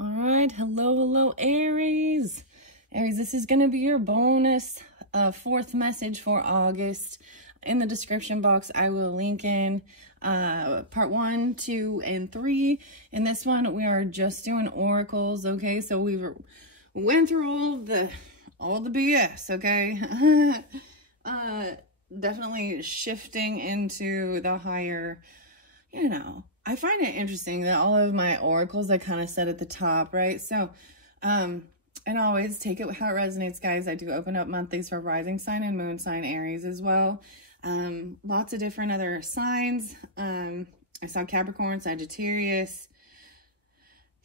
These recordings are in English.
All right, hello, Aries. Aries, this is going to be your bonus fourth message for August. In the description box, I will link in part 1, 2, and 3. In this one, we are just doing oracles, okay? So we went through all the BS, okay? Definitely shifting into the higher, I find it interesting that all of my oracles I kind of said at the top, right? So, and always take it how it resonates, guys. I do open up monthlies for rising sign and moon sign Aries as well. Lots of different other signs. I saw Capricorn, Sagittarius,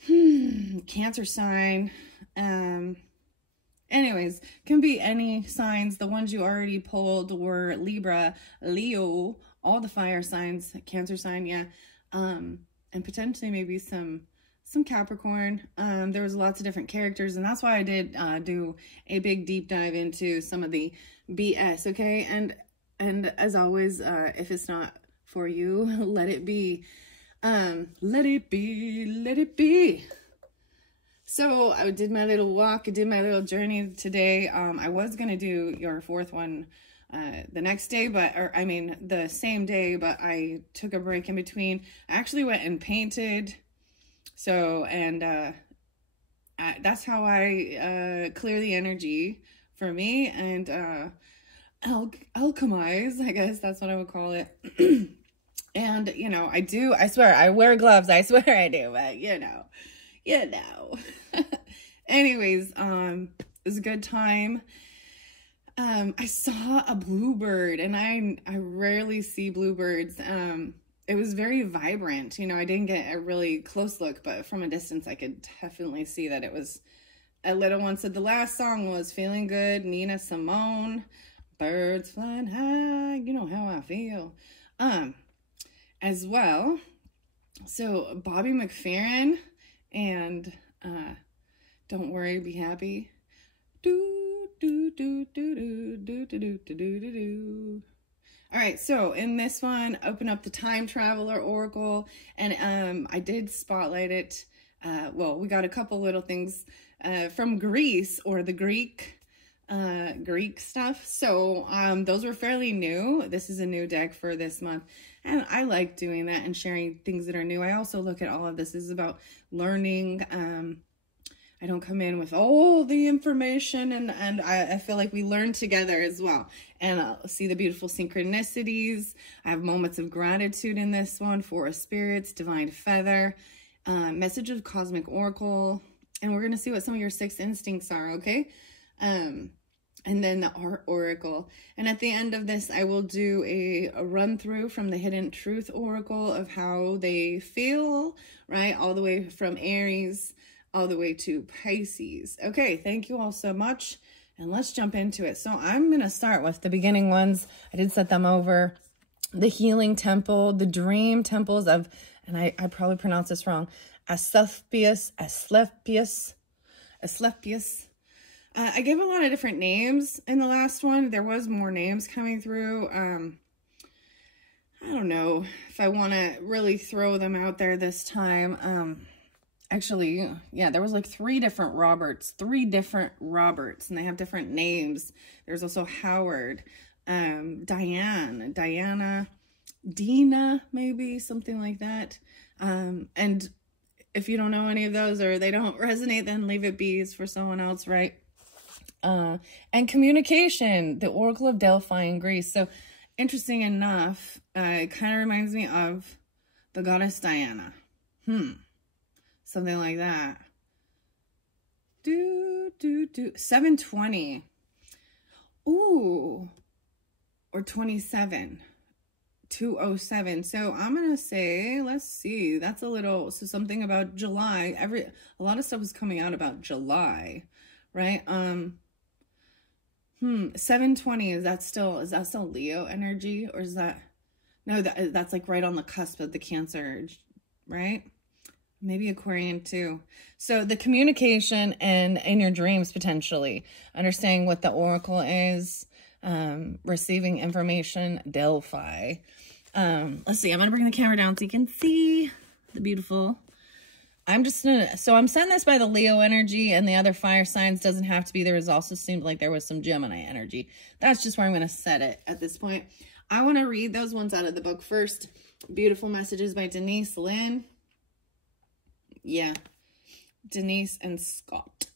Cancer sign. Anyways, can be any signs. The ones you already pulled were Libra, Leo, all the fire signs, Cancer sign, yeah. And potentially maybe some Capricorn. There was lots of different characters, and that's why I did do a big deep dive into some of the BS, okay? And as always, if it's not for you, let it be. Let it be. So I did my little walk, I did my little journey today. I was gonna do your fourth one the next day, the same day, but I took a break in between. I actually went and painted. So, and that's how I clear the energy for me and alchemize, I guess that's what I would call it. And, I swear, I wear gloves. I swear I do, but Anyways, it was a good time. I saw a bluebird, and I rarely see bluebirds. It was very vibrant. I didn't get a really close look, but from a distance, I could definitely see that it was a little one. So the last song was Feeling Good, Nina Simone, Birds Flying High, you know how I feel. As well. So Bobby McFerrin and Don't Worry, Be Happy. All right, so in this one, open up the Time Traveler Oracle, and I did spotlight it. Well, we got a couple little things from Greece, or the Greek stuff. So those were fairly new. This is a new deck for this month, and I like doing that and sharing things that are new. I also look at all of this is about learning. I don't come in with all the information, and I feel like we learn together as well. And I'll see the beautiful synchronicities. I have moments of gratitude in this one, for spirits, divine feather, message of cosmic oracle, and we're going to see what some of your sixth instincts are, okay? And then the art oracle. And at the end of this, I will do a run through from the hidden truth oracle of how they feel, right? All the way from Aries all the way to Pisces. Okay, thank you all so much, and let's jump into it. So I'm going to start with the beginning ones. I did set them over. The healing temple, the dream temples of, and I probably pronounce this wrong, Asclepius. I gave a lot of different names in the last one. There was more names coming through. I don't know if I want to really throw them out there this time. Actually, yeah, there was like three different Roberts, and they have different names. There's also Howard, Diana, Dina, maybe, something like that. And if you don't know any of those, or they don't resonate, then leave it be. It's for someone else, right? And communication, the Oracle of Delphi in Greece. So interesting enough, it kind of reminds me of the goddess Diana. Something like that. 720. Ooh. Or 27. 207. So I'm going to say, let's see. That's a little, so something about July. A lot of stuff is coming out about July, right? 720, is that still Leo energy, or is that, no, that's like right on the cusp of the Cancer, right? Maybe Aquarian too. So the communication and in your dreams, potentially understanding what the oracle is, receiving information, Delphi. Let's see, I'm going to bring the camera down so you can see the beautiful I'm just gonna, so I'm sending this by the Leo energy, and the other fire signs doesn't have to be. There was also seemed like there was some Gemini energy. That's just where I'm going to set it at this point. I want to read those ones out of the book first. Beautiful Messages by Denise Lynn. Yeah. Denise and Scott.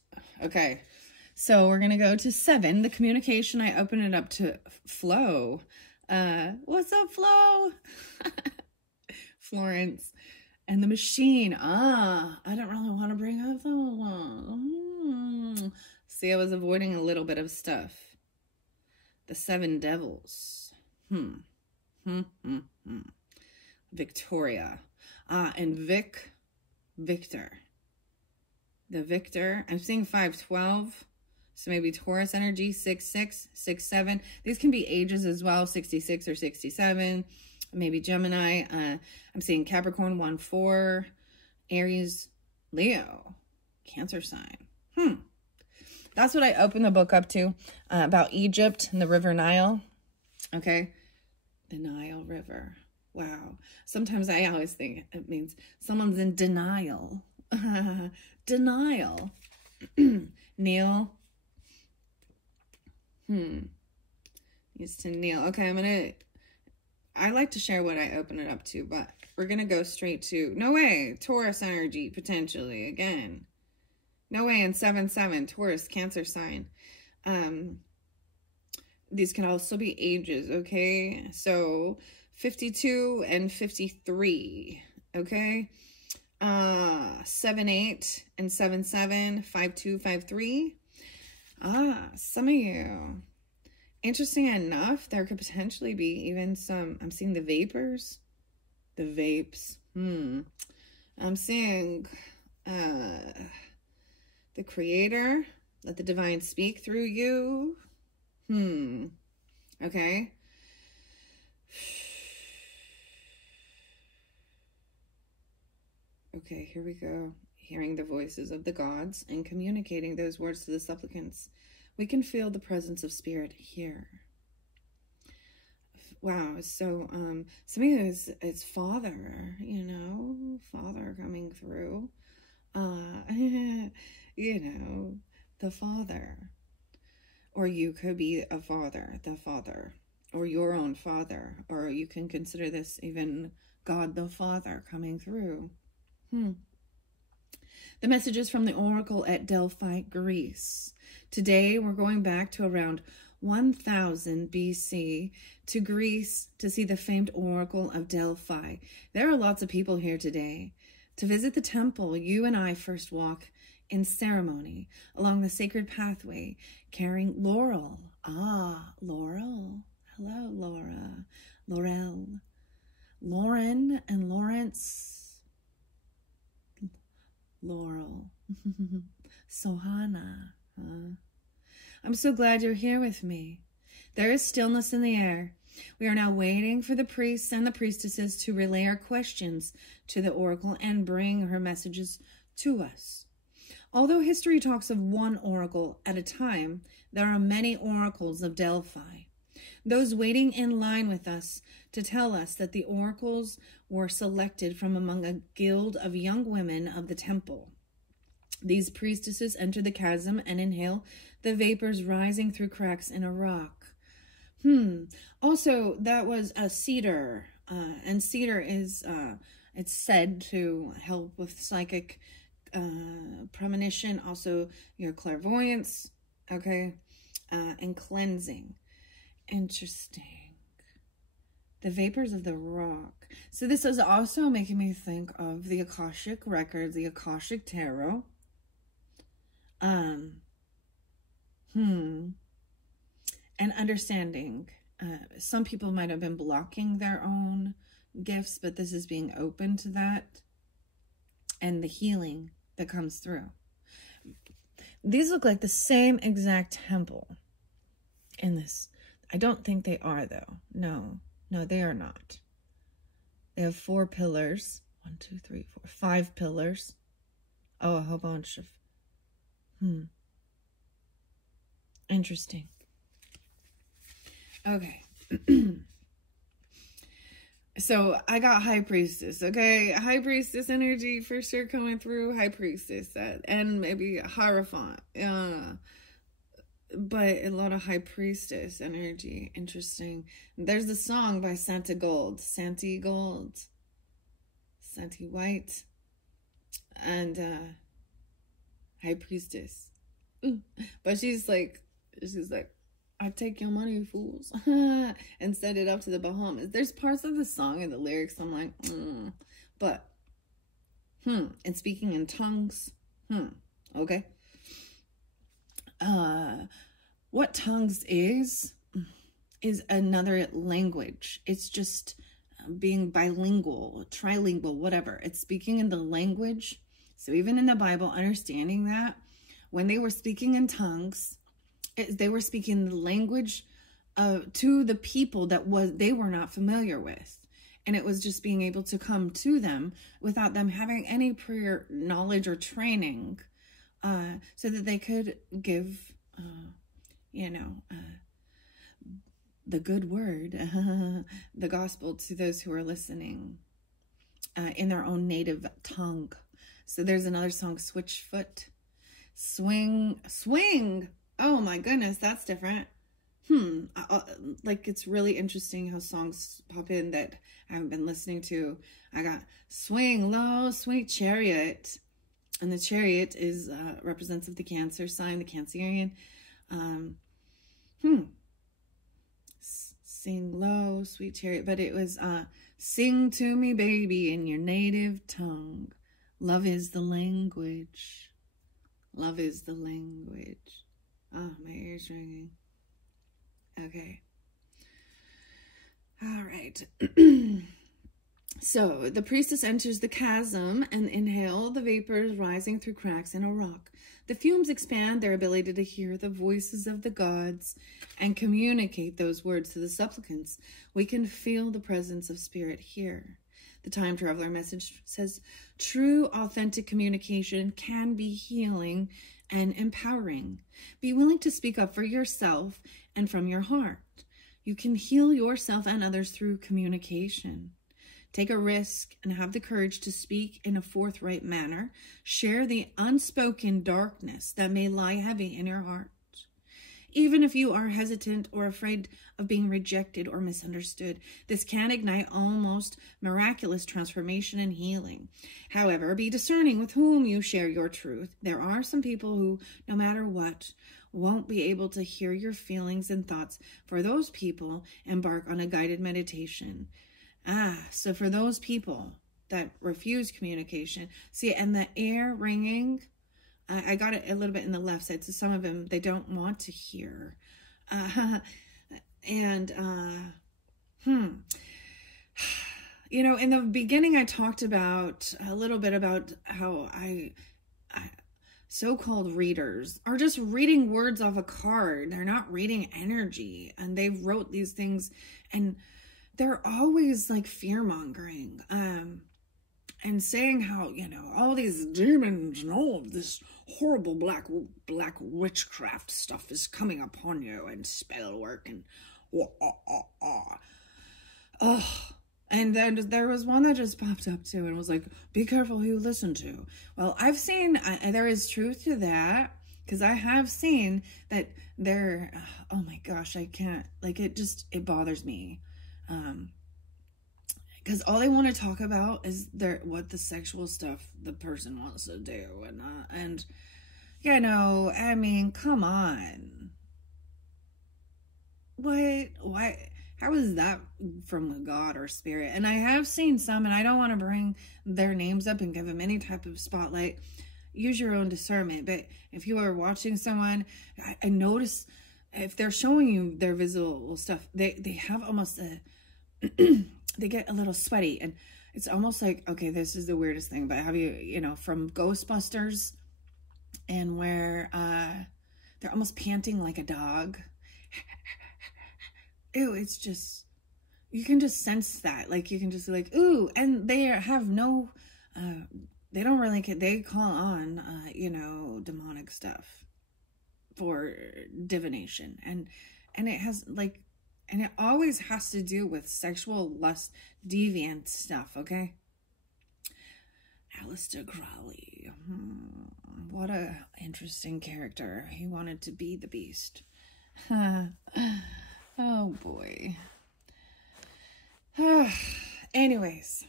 Okay. So we're going to go to 7. The communication, I open it up to Flo. What's up, Flo? Florence. And the machine. I don't really want to bring up the one. See, I was avoiding a little bit of stuff. The 7 devils. Victoria. And Victor. The Victor. I'm seeing 512. So maybe Taurus energy, 66, 67. These can be ages as well, 66 or 67. Maybe Gemini. I'm seeing Capricorn 1-4, Aries, Leo, Cancer sign. That's what I opened the book up to, about Egypt and the River Nile. Okay. The Nile River. Wow. Sometimes I always think it means someone's in denial. Denial. Kneel. Used to kneel. Okay, I like to share what I open it up to, but we're going to go straight to, no way, Taurus energy, potentially, again. No way, in 7-7, Taurus, Cancer sign. These can also be ages, okay? So, 52 and 53, okay? 7-8 and 7-7, 5-2, 5-3. Some of you. Interesting enough, there could potentially be even some, I'm seeing the vapors, the vapes. I'm seeing the creator, let the divine speak through you. Okay. Okay, here we go. Hearing the voices of the gods and communicating those words to the supplicants. We can feel the presence of spirit here. Wow, so some of you it's father, you know, father coming through. You know, the father. Or you could be a father, the father, or your own father, or you can consider this even God the Father coming through. The messages from the Oracle at Delphi, Greece. Today, we're going back to around 1000 BC to Greece to see the famed Oracle of Delphi. There are lots of people here today. To visit the temple, you and I first walk in ceremony along the sacred pathway, carrying Laurel. Laurel. Hello, Laura. Laurel. Lauren and Lawrence. Laurel. Sohana. I'm so glad you're here with me. There is stillness in the air. We are now waiting for the priests and the priestesses to relay our questions to the oracle and bring her messages to us. Although history talks of one oracle at a time, there are many oracles of Delphi. Those waiting in line with us to tell us that the oracles were selected from among a guild of young women of the temple. These priestesses enter the chasm and inhale the vapors rising through cracks in a rock. Also, that was a cedar, and cedar is, it's said to help with psychic premonition, also your clairvoyance, okay, and cleansing. Interesting. The vapors of the rock. So this is also making me think of the Akashic records, the Akashic tarot. And understanding. Some people might have been blocking their own gifts, but this is being open to that. And the healing that comes through. These look like the same exact temple in this. I don't think they are, though. No, they are not. They have 4 pillars. 1, 2, 3, 4, 5 pillars. Oh, a whole bunch of... Interesting. Okay. So I got High Priestess, okay? High Priestess energy for sure coming through. High Priestess, and maybe Hierophant. But a lot of High Priestess energy. Interesting. There's a song by Santa Gold. Santi Gold. Santi White. And High Priestess. Ooh. But she's like, I take your money, fools, and send it up to the Bahamas. There's parts of the song and the lyrics I'm like, but, and speaking in tongues, okay. What tongues is another language. It's just being bilingual, trilingual, whatever. It's speaking in the language. So even in the Bible, understanding that when they were speaking in tongues, they were speaking the language to the people that they were not familiar with. And it was just being able to come to them without them having any prior knowledge or training, so that they could give, the good word, the gospel to those who are listening in their own native tongue. So there's another song, Switchfoot. Swing. Oh my goodness, that's different. Like, it's really interesting how songs pop in that I haven't been listening to. I got Swing Low, Sweet Chariot. And the chariot is represents of the Cancer sign, the Cancerian. Sing low, sweet chariot. But it was sing to me, baby, in your native tongue. Love is the language. Love is the language. Oh, my ear's ringing. Okay. All right. So the priestess enters the chasm and inhale the vapors rising through cracks in a rock. The fumes expand their ability to hear the voices of the gods and communicate those words to the supplicants. We can feel the presence of spirit here. The time traveler message says, true, authentic communication can be healing and empowering. Be willing to speak up for yourself and from your heart. You can heal yourself and others through communication. Take a risk and have the courage to speak in a forthright manner. Share the unspoken darkness that may lie heavy in your heart. Even if you are hesitant or afraid of being rejected or misunderstood, this can ignite almost miraculous transformation and healing. However, be discerning with whom you share your truth. There are some people who, no matter what, won't be able to hear your feelings and thoughts. For those people, embark on a guided meditation. So for those people that refuse communication, see, and the air ringing, I got it a little bit in the left side. So some of them, they don't want to hear. In the beginning, I talked about a little bit about how so-called readers are just reading words off a card. They're not reading energy. And they wrote these things, and they're always like fear-mongering, and saying how, all these demons and all of this horrible black witchcraft stuff is coming upon you, and spell work, and and then there was one that just popped up too and was like, be careful who you listen to. Well, I've seen, there is truth to that, because I have seen that there, oh my gosh, I can't, like, it bothers me. Because all they want to talk about is what the sexual stuff the person wants to do, and I mean, come on, why, how is that from a god or spirit? And I have seen some, and I don't want to bring their names up and give them any type of spotlight. Use your own discernment. But if you are watching someone, I notice if they're showing you their visual stuff, they have almost a they get a little sweaty, and it's almost like, okay, this is the weirdest thing, but have you, from Ghostbusters, and where they're almost panting like a dog. Ew, it's just, you can just sense that, like, you can just be like, ooh, and they have no, they don't really get, they call on, demonic stuff for divination, and it has, like, And it always has to do with sexual lust, deviant stuff, okay? Aleister Crowley. What a interesting character. He wanted to be the beast. Oh, boy. Anyways.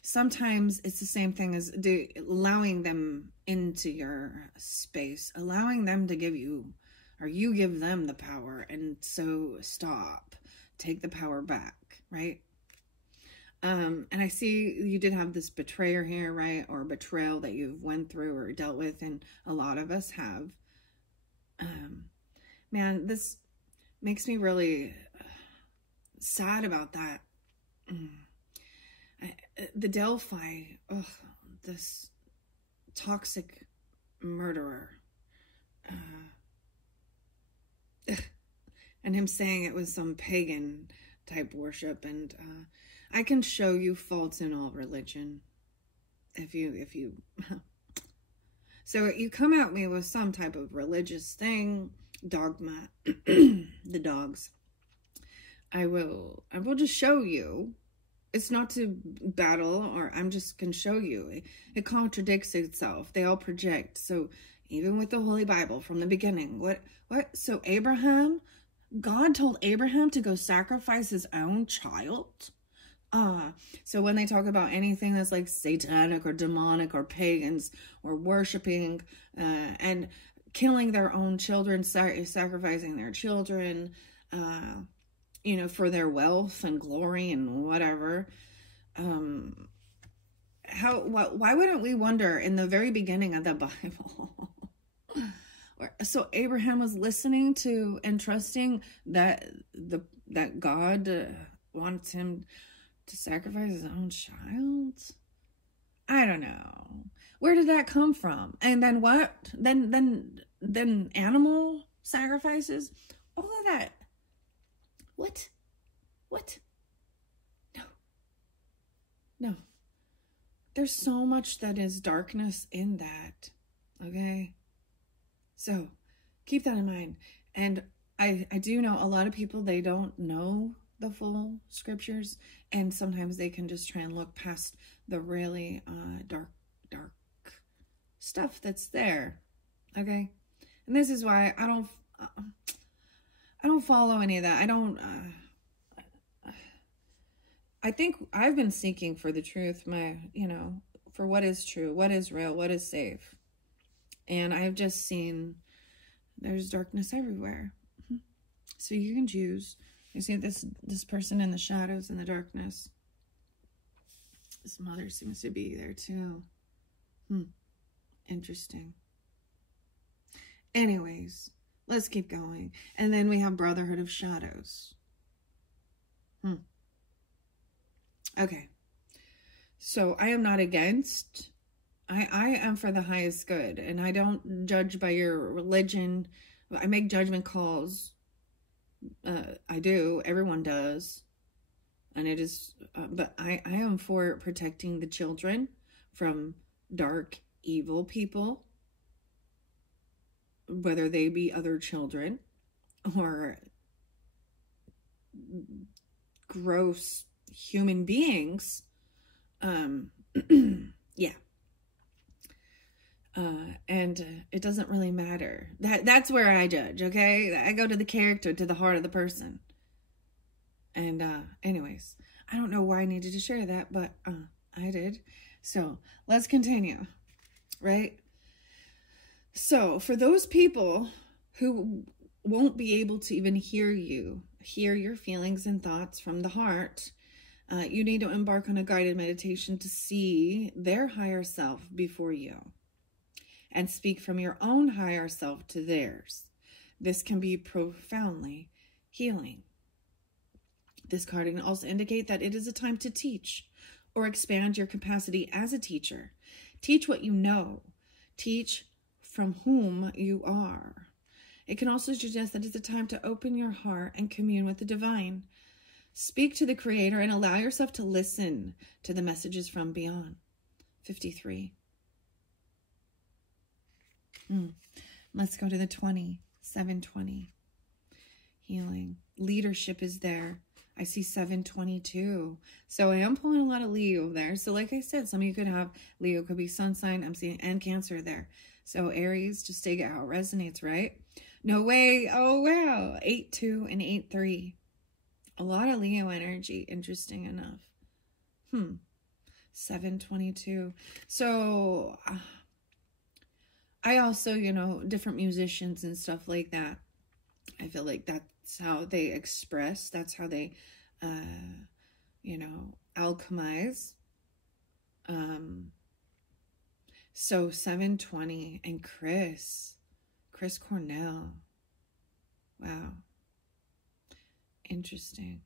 Sometimes it's the same thing as allowing them into your space, allowing them to give you, or you give them the power, and so stop, take the power back, right? And I see you did have this betrayer here, right? Or betrayal that you've went through or dealt with, and a lot of us have. Man, this makes me really sad about that. The Delphi, this toxic murderer, and him saying it was some pagan type worship, and I can show you faults in all religion, if you so you come at me with some type of religious thing, dogma, the dogs, I will just show you. It's not to battle, or I'm just can show you. It contradicts itself. They all project. So even with the Holy Bible from the beginning, what? So Abraham, God told Abraham to go sacrifice his own child. So when they talk about anything that's like satanic or demonic or pagans or worshiping and killing their own children, sacrificing their children, you know, for their wealth and glory and whatever. Why wouldn't we wonder in the very beginning of the Bible? So Abraham was listening to and trusting that God wants him to sacrifice his own child. I don't know. Where did that come from? And then what? Then animal sacrifices? All of that. What? No. There's so much that is darkness in that. Okay? So, keep that in mind. And I do know a lot of people, they don't know the full scriptures. And sometimes they can just try and look past the really dark stuff that's there. Okay? And this is why I don't follow any of that. I think I've been seeking for the truth, for what is true, what is real, what is safe. And I've just seen there's darkness everywhere. So you can choose. You see this person in the shadows and the darkness. This mother seems to be there too. Interesting. Anyways, let's keep going. And then we have Brotherhood of Shadows. Okay. So I am not against. I am for the highest good. And I don't judge by your religion. I make judgment calls. I do. Everyone does. And it is. But I am for protecting the children from dark, evil people. Whether they be other children or gross human beings. Yeah. And it doesn't really matter. That's where I judge, okay? I go to the character, to the heart of the person. And anyways, I don't know why I needed to share that, but I did. So let's continue, right? So for those people who won't be able to even hear your feelings and thoughts from the heart, you need to embark on a guided meditation to see their higher self before you and speak from your own higher self to theirs. This can be profoundly healing. This card can also indicate that it is a time to teach or expand your capacity as a teacher. Teach what you know. Teach from whom you are. It can also suggest that it's a time to open your heart and commune with the divine. Speak to the Creator and allow yourself to listen to the messages from beyond. 53. Let's go to the 20. 720. Healing. Leadership is there. I see 722. So I am pulling a lot of Leo there. So like I said, some of you could have Leo, could be sun sign, I'm seeing, and Cancer there. So Aries, just take it how it resonates, right? No way. Oh, wow. 8-2 and 8-3. A lot of Leo energy. Interesting enough. 722. So I also, you know, different musicians and stuff like that. I feel like that's how they express. That's how they, you know, alchemize. So 720 and Chris Cornell. Wow. Interesting.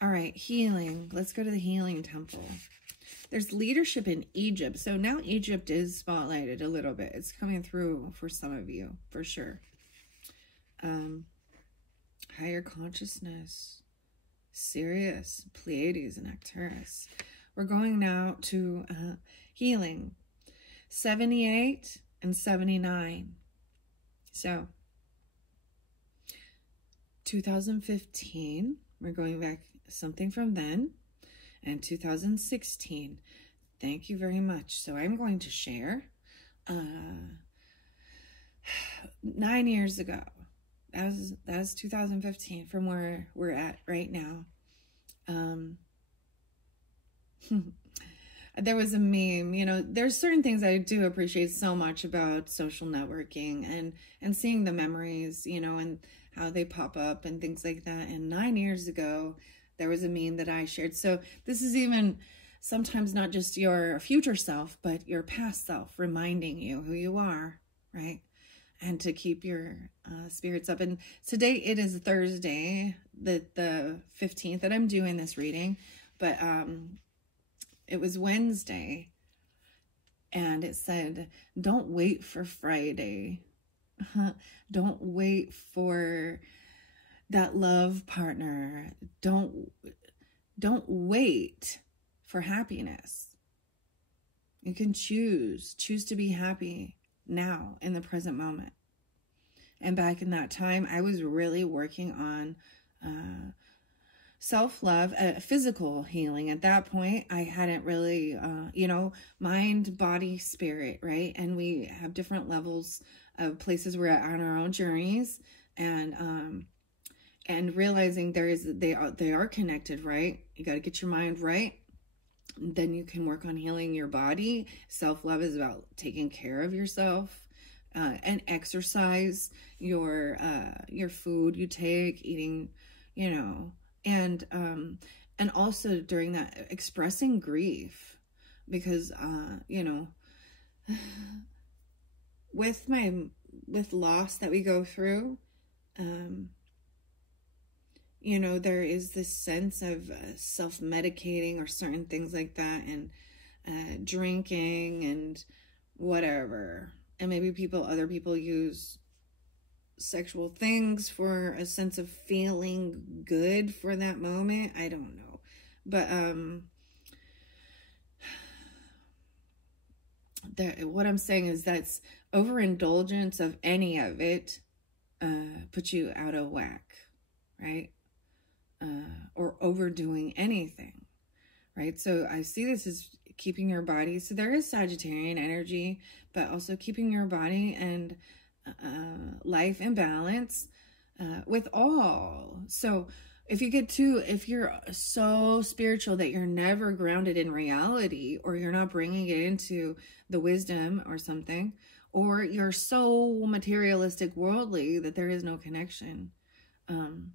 All right, healing. Let's go to the healing temple. There's leadership in Egypt. So now Egypt is spotlighted a little bit. It's coming through for some of you, for sure. Higher consciousness. Sirius, Pleiades, and Arcturus. We're going now to healing. 78 and 79. So 2015, we're going back something from then, and 2016. Thank you very much. So I'm going to share 9 years ago. That was 2015 from where we're at right now. There was a meme, you know, there's certain things I do appreciate so much about social networking and seeing the memories, you know, and how they pop up and things like that. And 9 years ago, there was a meme that I shared. So this is even sometimes not just your future self, but your past self reminding you who you are, right? And to keep your spirits up. And today it is Thursday, the 15th that I'm doing this reading, but it was Wednesday, and it said, don't wait for Friday. Don't wait for that love partner. Don't wait for happiness. You can choose to be happy now in the present moment. And back in that time, I was really working on self-love, physical healing. At that point, I hadn't really, you know, mind, body, spirit, right? And we have different levels of places we're at on our own journeys, and realizing they are connected, right? You got to get your mind right. Then you can work on healing your body. Self-love is about taking care of yourself, and exercise, your food you take, eating, you know, and also during that expressing grief, because you know, with loss that we go through, you know, there is this sense of self-medicating or certain things like that, and drinking and whatever. And maybe other people use sexual things for a sense of feeling good for that moment. I don't know. But what I'm saying is that's overindulgence of any of it puts you out of whack, right? Or overdoing anything, right? So I see this as keeping your body. So there is Sagittarian energy, but also keeping your body and life in balance with all. So if you're so spiritual that you're never grounded in reality, or you're not bringing it into the wisdom or something, or you're so materialistic, worldly, that there is no connection. And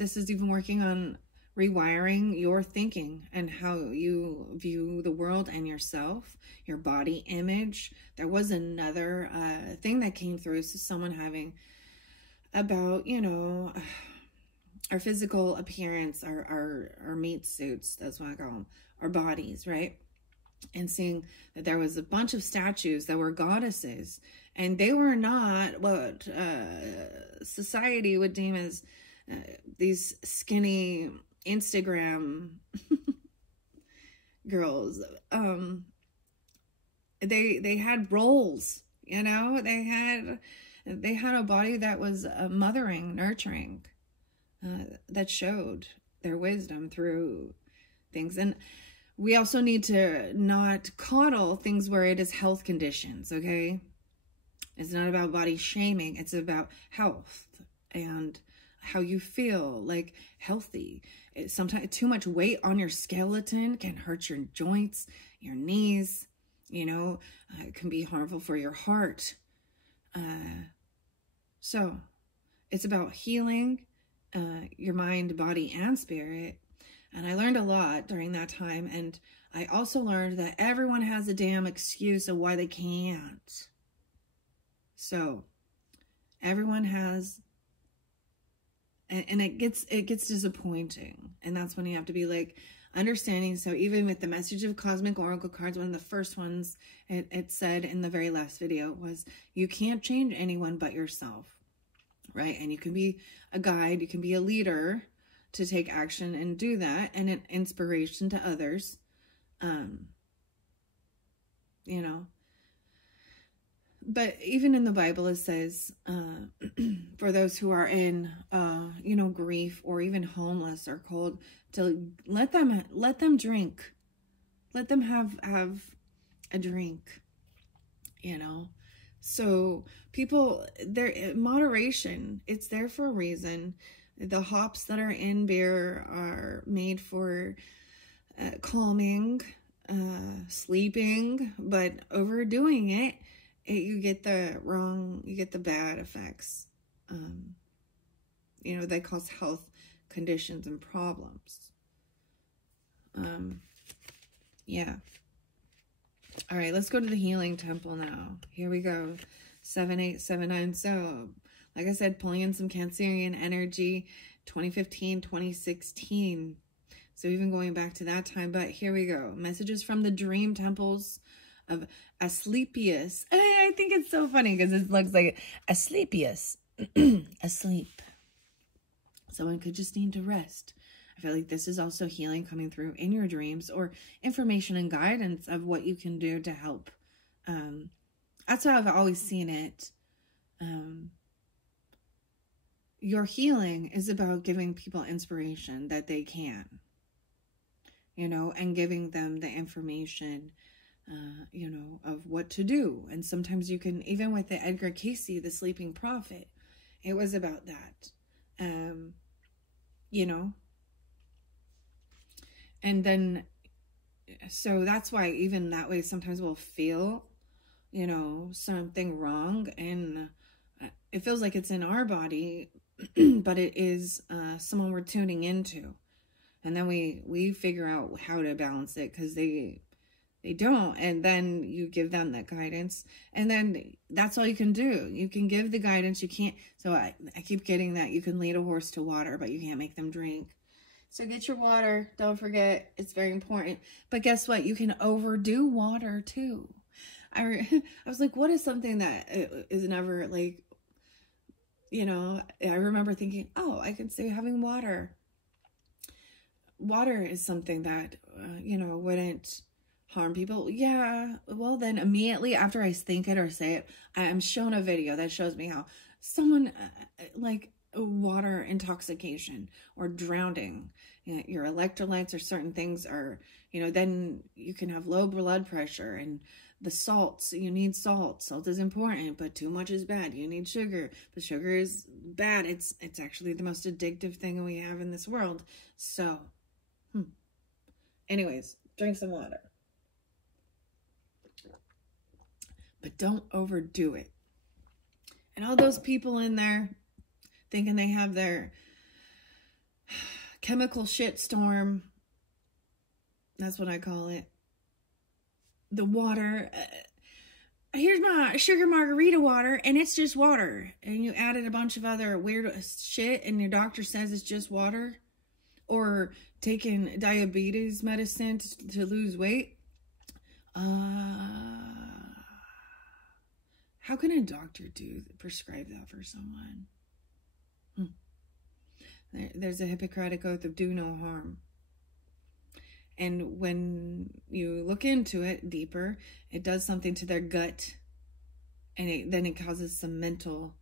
this is even working on rewiring your thinking and how you view the world and yourself, your body image. There was another thing that came through. So someone having about, you know, our physical appearance, our meat suits, that's what I call them, our bodies, right? And seeing that there was a bunch of statues that were goddesses, and they were not what society would deem as these skinny Instagram girls. They had roles, You know, they had a body that was mothering, nurturing, that showed their wisdom through things. And we also need to not coddle things where it is health conditions, okay? It's not about body shaming. It's about health and how you feel, like healthy. Sometimes too much weight on your skeleton can hurt your joints, your knees, you know, it can be harmful for your heart. So it's about healing your mind, body, and spirit. And I learned a lot during that time. And I also learned that everyone has a damn excuse of why they can't. So everyone has, and it gets disappointing. And that's when you have to be like understanding. So even with the message of cosmic oracle cards, one of the first ones it said in the very last video was, you can't change anyone but yourself, right? And you can be a guide, you can be a leader to take action and do that, and an inspiration to others. You know, but even in the Bible, it says, for those who are in, you know, grief or even homeless or cold, to let them drink, let them have a drink, you know. So people, moderation, it's there for a reason. The hops that are in beer are made for calming, sleeping, but overdoing it, you get the bad effects. You know, they cause health conditions and problems. Yeah. All right, let's go to the healing temple now. Here we go. 7879. So, like I said, pulling in some Cancerian energy, 2015, 2016. So even going back to that time, but here we go. Messages from the dream temples of Asclepius. I think it's so funny because it looks like Asclepius. Asleep. Someone could just need to rest. I feel like this is also healing coming through in your dreams, or information and guidance of what you can do to help. That's how I've always seen it. Your healing is about giving people inspiration that they can, you know, and giving them the information, you know, of what to do. And sometimes you can, even with the Edgar Cayce, the Sleeping Prophet, it was about that, you know. And then, so that's why even that way, sometimes we'll feel, you know, something wrong, and it feels like it's in our body, but it is someone we're tuning into. And then we figure out how to balance it, because they don't. And then you give them that guidance, and then that's all you can do. You can give the guidance. You can't. So I keep getting that you can lead a horse to water, but you can't make them drink. So get your water. Don't forget, it's very important. But guess what? You can overdo water too. I was like, what is something that is never, like, you know, I remember thinking, oh, I could say having water. Water is something that, you know, wouldn't harm people. Yeah, well, then immediately after I think it or say it, I'm shown a video that shows me how someone, like, water intoxication or drowning, you know, your electrolytes or certain things are, you know, then you can have low blood pressure. And the salts, you need salt. Salt is important, but too much is bad. You need sugar, but sugar is bad. It's actually the most addictive thing we have in this world. So, anyways, drink some water, but don't overdo it. And all those people in there thinking they have their chemical shit storm, that's what I call it. The water, here's my sugar margarita water, and it's just water. And you added a bunch of other weird shit, and your doctor says it's just water. Or taking diabetes medicine to lose weight. How can a doctor prescribe that for someone? There's a Hippocratic oath of do no harm. And when you look into it deeper, it does something to their gut. And then it causes some mental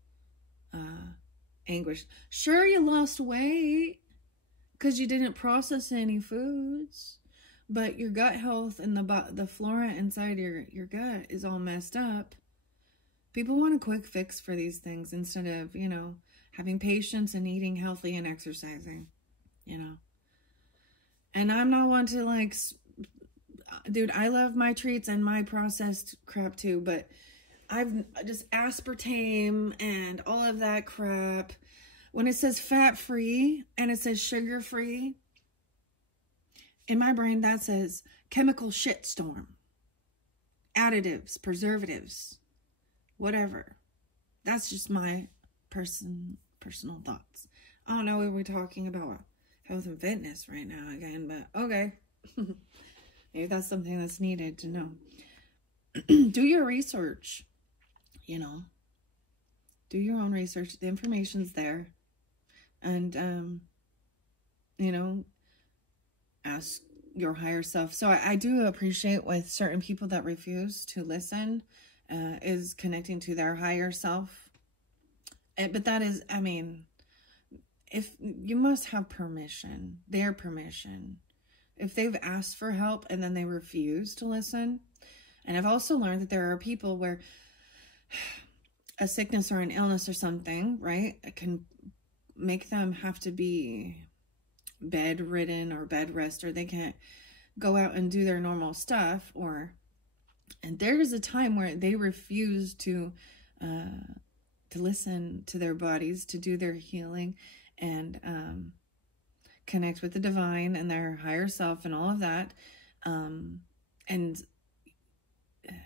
anguish. Sure, you lost weight because you didn't process any foods, but your gut health and the flora inside your gut is all messed up. People want a quick fix for these things instead of, you know, having patience and eating healthy and exercising, you know. And I'm not one to like, dude, I love my treats and my processed crap too, but I've just aspartame and all of that crap. When it says fat-free and it says sugar-free, in my brain that says chemical shitstorm, additives, preservatives, whatever. That's just my personal thoughts. I don't know if we're talking about health and fitness right now again, but okay. Maybe that's something that's needed to know. Do your research, you know. Do your own research. The information's there. And, you know, ask your higher self. So I do appreciate with certain people that refuse to listen, is connecting to their higher self. But that is, I mean, if you must have permission, their permission. If they've asked for help and then they refuse to listen. And I've also learned that there are people where a sickness or an illness or something, right, it can make them have to be bedridden or bed rest, or they can't go out and do their normal stuff, and there's a time where they refuse to listen to their bodies, to do their healing and connect with the divine and their higher self and all of that. And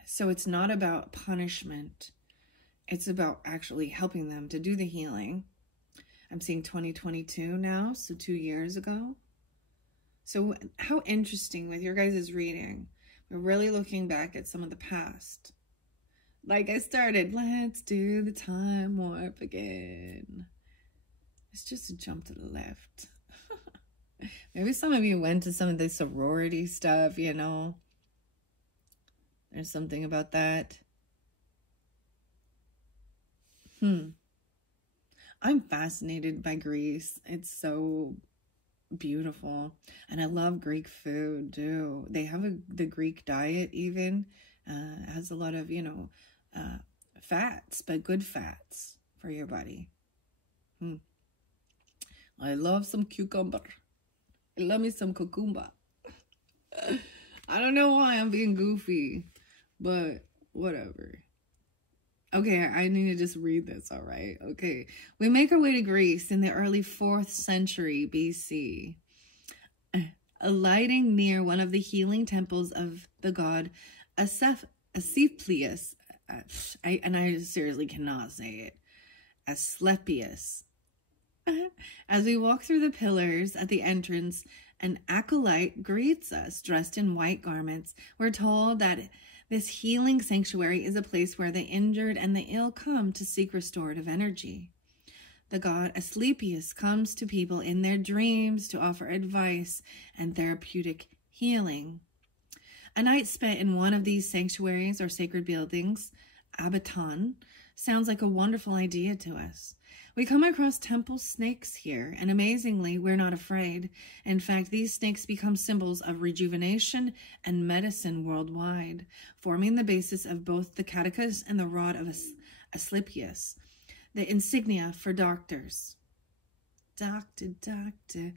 so it's not about punishment. It's about actually helping them to do the healing. I'm seeing 2022 now, so 2 years ago. So how interesting with your guys' reading. We're really looking back at some of the past. Like I started, let's do the time warp again. It's just a jump to the left. Maybe some of you went to some of the sorority stuff, you know. There's something about that. I'm fascinated by Greece. It's so beautiful. And I love Greek food too. They have the Greek diet even. Has a lot of, you know, fats, but good fats for your body. I love some cucumber. I love me some cucumber. I don't know why I'm being goofy, but whatever. Okay, I need to just read this, all right? Okay. We make our way to Greece in the early 4th century BC. Alighting near one of the healing temples of the god Asclepius. I seriously cannot say it. Asclepius. As we walk through the pillars at the entrance, an acolyte greets us dressed in white garments. We're told that this healing sanctuary is a place where the injured and the ill come to seek restorative energy. The god Asclepius comes to people in their dreams to offer advice and therapeutic healing. A night spent in one of these sanctuaries or sacred buildings, Abaton, sounds like a wonderful idea to us. We come across temple snakes here, and amazingly, we're not afraid. In fact, these snakes become symbols of rejuvenation and medicine worldwide, forming the basis of both the catechus and the rod of Asclepius, the insignia for doctors. Doctor, doctor,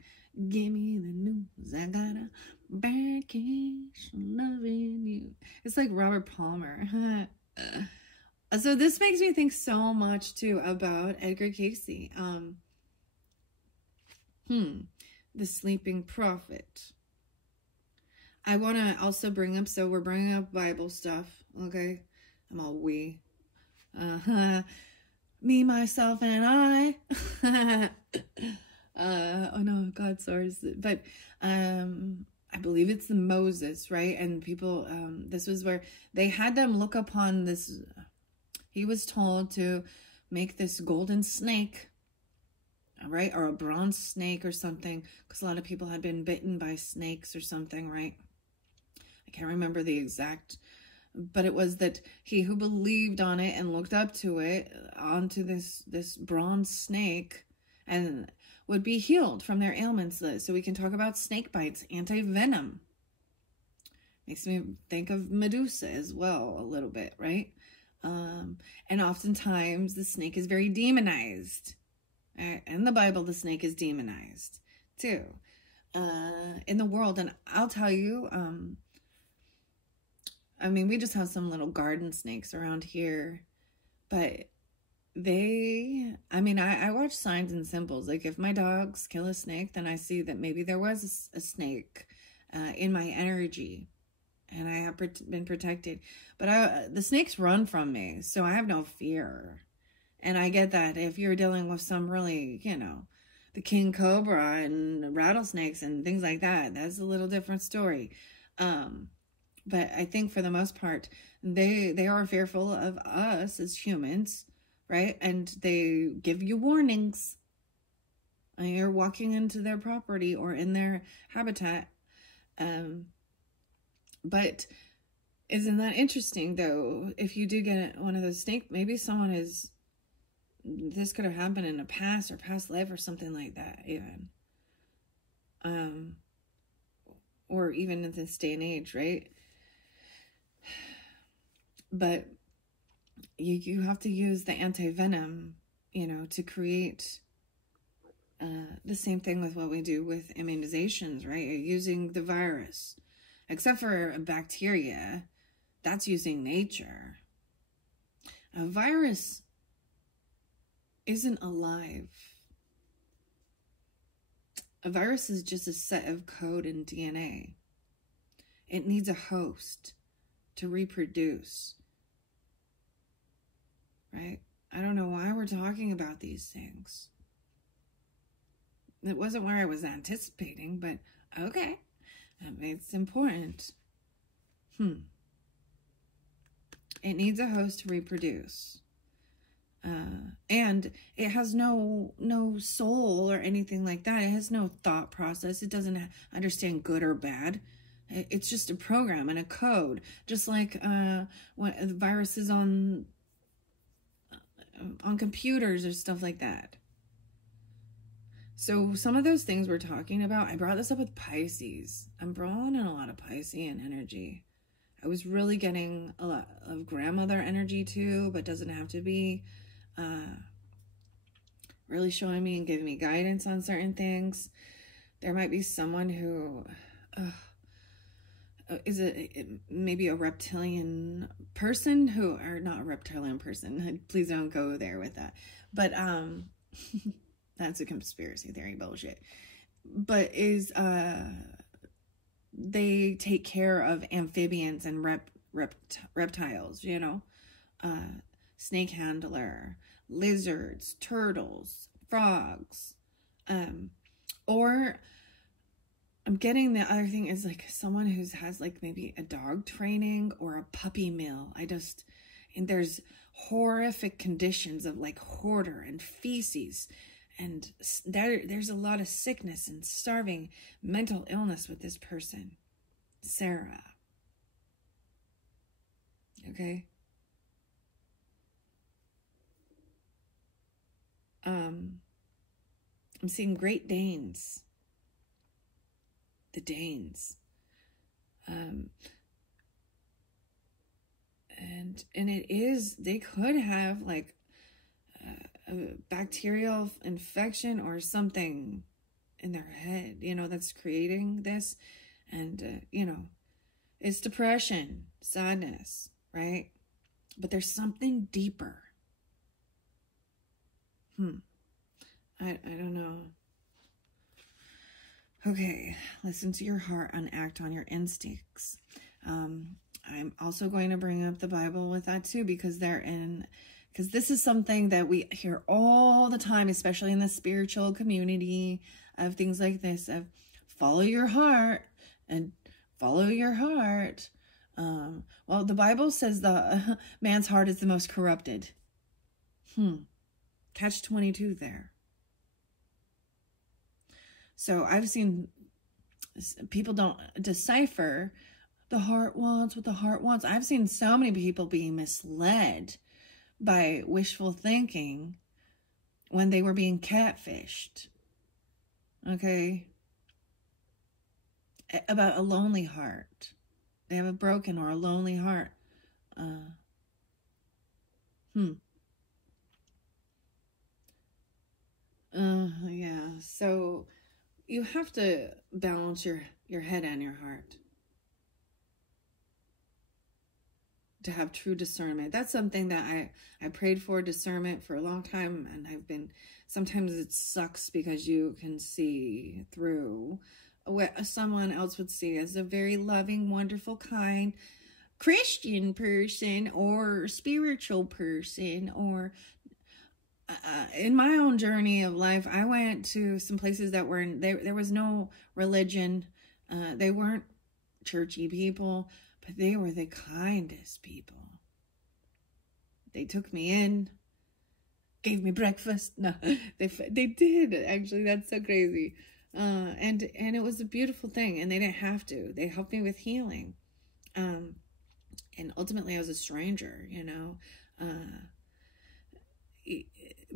give me the news. I got a vacation loving you. It's like Robert Palmer. So this makes me think so much too about Edgar Cayce. The Sleeping Prophet. I want to also bring up, so we're bringing up Bible stuff, okay? I'm all we. Me, myself, and I. Oh no, God, sorry. But I believe it's the Moses, right? And people, this was where they had them look upon this. He was told to make this golden snake, right? Or a bronze snake or something, because a lot of people had been bitten by snakes or something, right? I can't remember the exact but it was that he who believed on it and looked up to it, onto this bronze snake, and would be healed from their ailments. So we can talk about snake bites, anti-venom. Makes me think of Medusa as well a little bit, right? And oftentimes the snake is very demonized. In the Bible, the snake is demonized too. In the world, and I'll tell you, I mean, we just have some little garden snakes around here, but I watch signs and symbols. Like if my dogs kill a snake, then I see that maybe there was a snake in my energy, and I have been protected. But the snakes run from me, so I have no fear. And I get that if you're dealing with some really, the king cobra and rattlesnakes and things like that, that's a little different story. But I think for the most part, they are fearful of us as humans, right? And they give you warnings. You're walking into their property or in their habitat. But isn't that interesting, though? If you do get one of those snakes, maybe this could have happened in a past life or something like that, even. Or even in this day and age, right? But you have to use the anti-venom, to create the same thing with what we do with immunizations, right? You're using the virus. Except for bacteria, that's using nature. A virus isn't alive. A virus is just a set of code and DNA. It needs a host to reproduce. Right? I don't know why we're talking about these things. It wasn't where I was anticipating, but okay. It's important. It needs a host to reproduce. And it has no soul or anything like that. It has no thought process. It doesn't understand good or bad. It's just a program and a code. Just like when viruses on computers or stuff like that. So some of those things we're talking about, I brought this up with Pisces. I'm drawing in a lot of Piscean energy. I was really getting a lot of grandmother energy too, but doesn't have to be. Really showing me and giving me guidance on certain things. There might be someone who is maybe a reptilian person or not a reptilian person. Please don't go there with that. But that's a conspiracy theory bullshit. But they take care of amphibians and reptiles, snake handler, lizards, turtles, frogs, or I'm getting the other thing is like someone who has like maybe a dog training or a puppy mill. And there's horrific conditions of like hoarder and feces. And there's a lot of sickness and starving, mental illness with this person, Sarah. Okay? I'm seeing Great Danes. The Danes. And they could have like a bacterial infection or something in their head, that's creating this. And, it's depression, sadness, right? But there's something deeper. I don't know. Okay, listen to your heart and act on your instincts. I'm also going to bring up the Bible with that too, because this is something that we hear all the time, especially in the spiritual community, of things like this, of follow your heart and follow your heart. Well, the Bible says the man's heart is the most corrupted. Catch 22 there. So I've seen people don't decipher the heart wants what the heart wants. I've seen so many people being misled by wishful thinking when they were being catfished. Okay? About a lonely heart. They have a broken or a lonely heart. Yeah. So you have to balance your head and your heart to have true discernment. That's something that I prayed for, discernment, for a long time, and sometimes it sucks because you can see through what someone else would see as a very loving, wonderful, kind Christian person or spiritual person. Or in my own journey of life, I went to some places that there was no religion. They weren't churchy people, but they were the kindest people. They took me in, gave me breakfast. No, they did, actually. That's so crazy. And it was a beautiful thing, and they didn't have to. They helped me with healing. And ultimately I was a stranger, you know.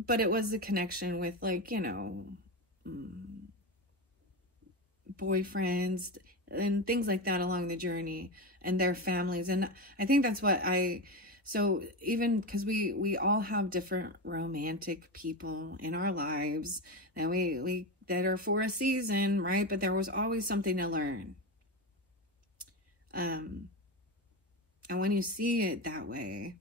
But it was a connection with, like, you know, boyfriends and things like that along the journey, and their families. And I think that's what so even because we all have different romantic people in our lives, and we that are for a season, right? But there was always something to learn. And when you see it that way,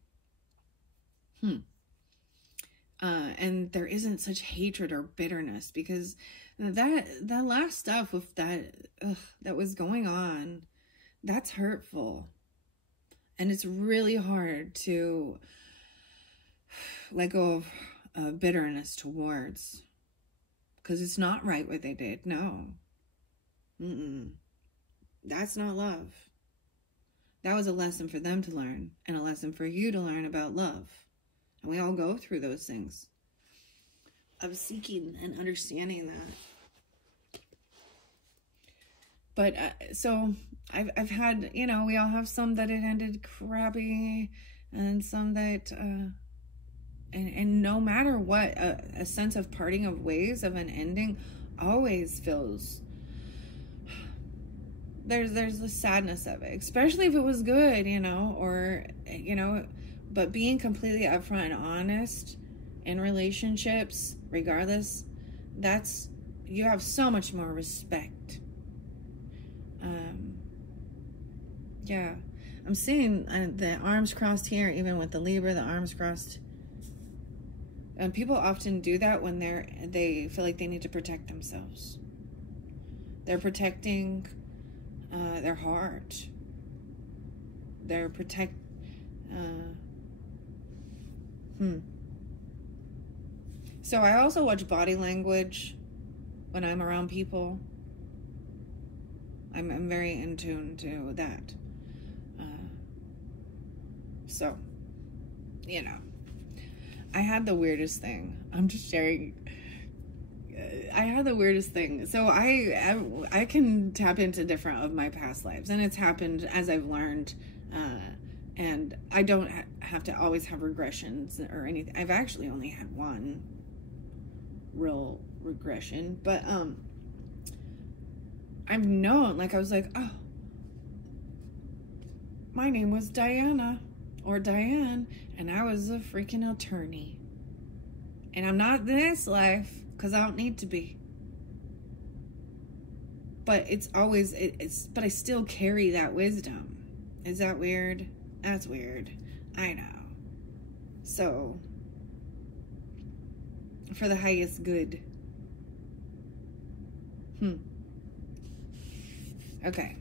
and there isn't such hatred or bitterness, because that last stuff with that was going on, that's hurtful. And it's really hard to let go of bitterness towards, because it's not right what they did. No. That's not love. That was a lesson for them to learn, and a lesson for you to learn about love. And we all go through those things of seeking and understanding that. But so I've had, you know, we all have some that it ended crappy, and some that and no matter what, a sense of parting of ways, of an ending, always feels, there's the sadness of it, especially if it was good, you know, or, you know. But being completely upfront and honest in relationships, regardless, you have so much more respect. Yeah, I'm seeing the arms crossed here, even with the Libra, the arms crossed. And people often do that when they feel like they need to protect themselves. They're protecting their heart. They're So I also watch body language when I'm around people. I'm very in tune to that. So, you know, I had the weirdest thing. I'm just sharing. I had the weirdest thing. So I can tap into different of my past lives, and it's happened as I've learned. And I don't have to always have regressions or anything. I've actually only had one real regression, but I've known, like, I was like, oh, my name was Diana or Diane, and I was a freaking attorney, and I'm not in this life because I don't need to be. But it's always but I still carry that wisdom. Is that weird? That's weird. I know. So, for the highest good. Okay.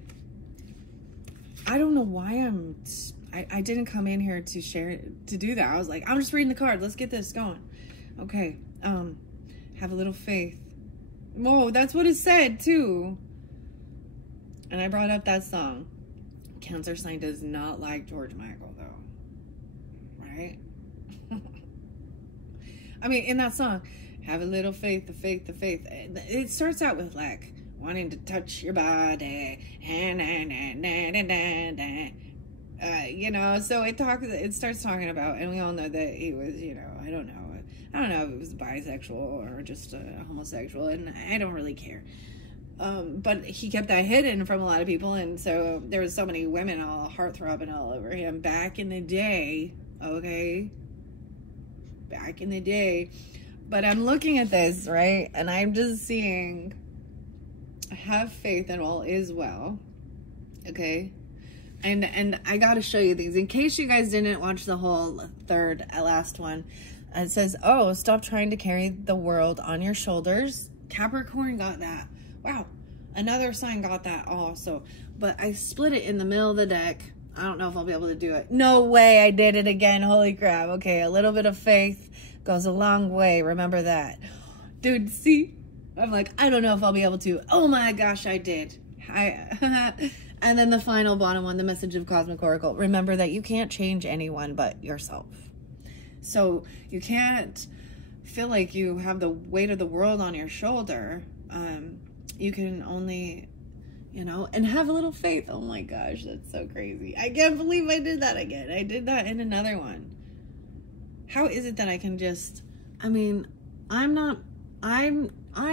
I don't know why I didn't come in here to do that. I was like, I'm just reading the card. Let's get this going. Okay. Have a little faith. Whoa, that's what it said too. And I brought up that song. Cancer sign does not like George Michael, though. Right? I mean, in that song, have a little faith, the faith, the faith. It starts out with, like, wanting to touch your body. You know, so it starts talking about, and we all know that he was, you know, I don't know if it was bisexual or just homosexual, and I don't really care. But he kept that hidden from a lot of people, and so there was so many women all heartthrobbing all over him back in the day, okay? Back in the day. But I'm looking at this, right? And I'm just seeing, have faith and all is well, okay? And I got to show you these. In case you guys didn't watch the whole last one, it says, oh, stop trying to carry the world on your shoulders. Capricorn got that. Wow. Another sign got that also. But I split it in the middle of the deck. I don't know if I'll be able to do it. No way, I did it again. Holy crap. Okay, a little bit of faith goes a long way. Remember that. Dude, see? I'm like, I don't know if I'll be able to. Oh my gosh, I did. And then the final bottom one, the message of Cosmic Oracle. Remember that you can't change anyone but yourself. So you can't feel like you have the weight of the world on your shoulder. You can only, you know, and have a little faith. Oh my gosh, that's so crazy. I can't believe I did that again. I did that in another one. How is it that I can just, I mean, I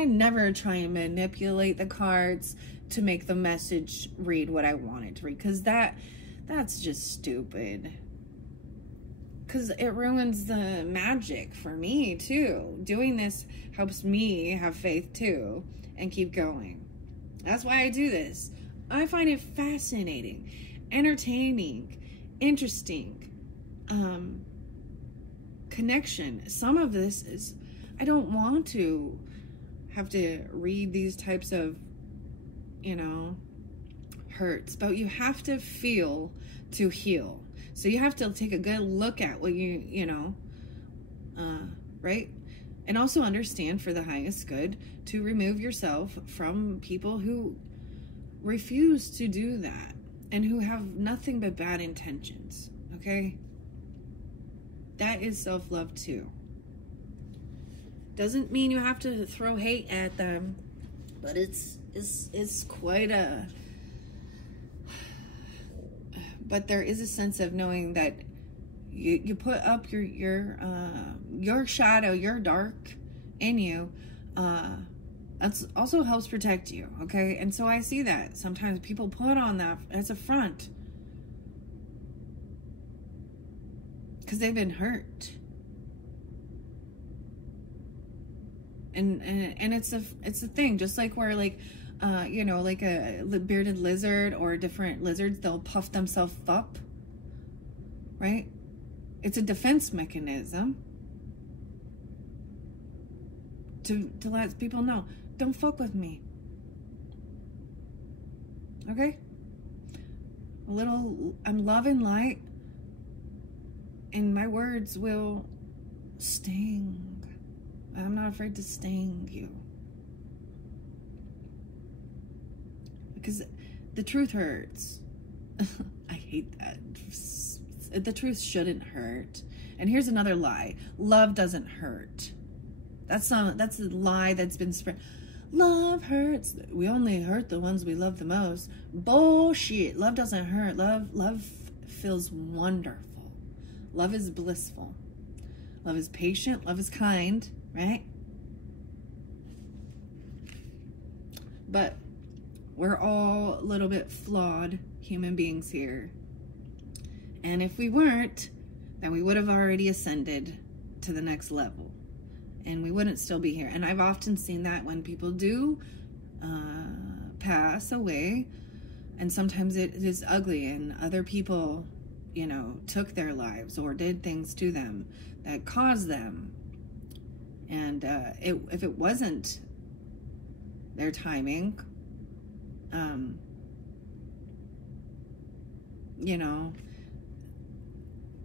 never try and manipulate the cards to make the message read what I want it to read, because that's just stupid. Because it ruins the magic for me too. Doing this helps me have faith too and keep going. That's why I do this. I find it fascinating, entertaining, interesting, connection. Some of this is, I don't want to have to read these types of, you know, hurts, but you have to feel to heal. So you have to take a good look at what you know, right? And also understand, for the highest good, to remove yourself from people who refuse to do that and who have nothing but bad intentions, okay? That is self-love too. Doesn't mean you have to throw hate at them, but it's quite a, but there is a sense of knowing that you put up your shadow, your dark in you. That's also helps protect you, okay? And so I see that sometimes people put on that as a front because they've been hurt. And it's a thing, just like where, like, you know, like a bearded lizard or different lizards, they'll puff themselves up, right? It's a defense mechanism to let people know, don't fuck with me, okay? A little, I'm love and light, and my words will sting. I'm not afraid to sting you. Because the truth hurts. I hate that. The truth shouldn't hurt. And here's another lie. Love doesn't hurt. That's a lie that's been spread. Love hurts. We only hurt the ones we love the most. Bullshit. Love doesn't hurt. Love feels wonderful. Love is blissful. Love is patient. Love is kind. Right? But we're all a little bit flawed human beings here. And if we weren't, then we would have already ascended to the next level. And we wouldn't still be here. And I've often seen that when people do pass away, and sometimes it is ugly, and other people, you know, took their lives or did things to them that caused them. And if it wasn't their timing, you know,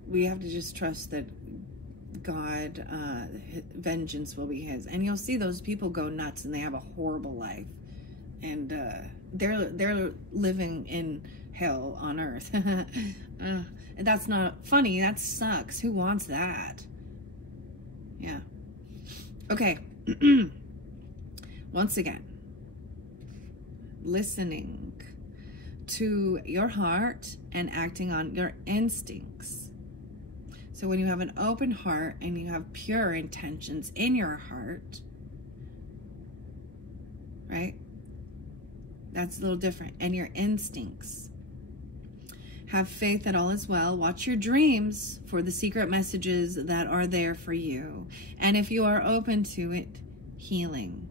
we have to just trust that God, vengeance will be his. And you'll see those people go nuts and they have a horrible life. And they're living in hell on earth. And that's not funny. That sucks. Who wants that? Yeah. Okay. Once again, listening to your heart and acting on your instincts. So when you have an open heart and you have pure intentions in your heart, right? That's a little different. And your instincts. Have faith that all is well. Watch your dreams for the secret messages that are there for you. And if you are open to it, healing.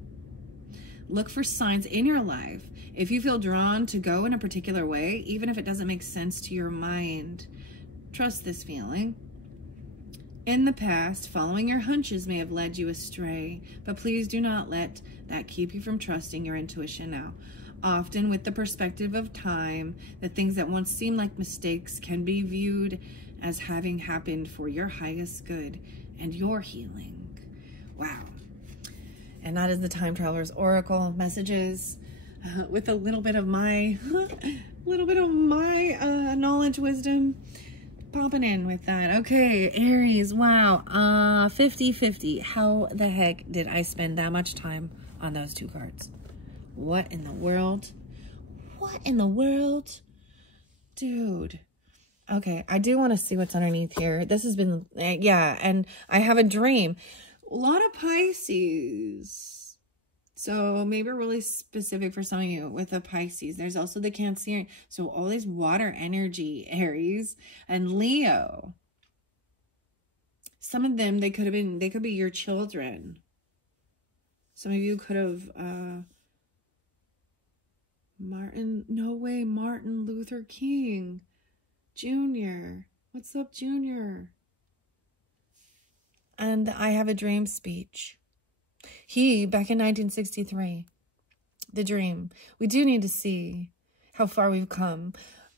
Look for signs in your life. If you feel drawn to go in a particular way, even if it doesn't make sense to your mind, trust this feeling. In the past, following your hunches may have led you astray, but please do not let that keep you from trusting your intuition now. Often, with the perspective of time, the things that once seemed like mistakes can be viewed as having happened for your highest good and your healing. Wow. And that is the Time Traveler's Oracle messages with a little bit of my, knowledge, wisdom popping in with that. Okay, Aries, wow, 50-50. How the heck did I spend that much time on those two cards? What in the world? What in the world? Dude. Okay, I do want to see what's underneath here. This has been, yeah, and I have a dream. A lot of Pisces. So maybe really specific for some of you with the Pisces. There's also the Cancer. So all these water energy, Aries and Leo. Some of them, they could be your children. Some of you could have, Martin Luther King Jr. What's up, Junior? And I have a dream speech. He, back in 1963, the dream. We do need to see how far we've come.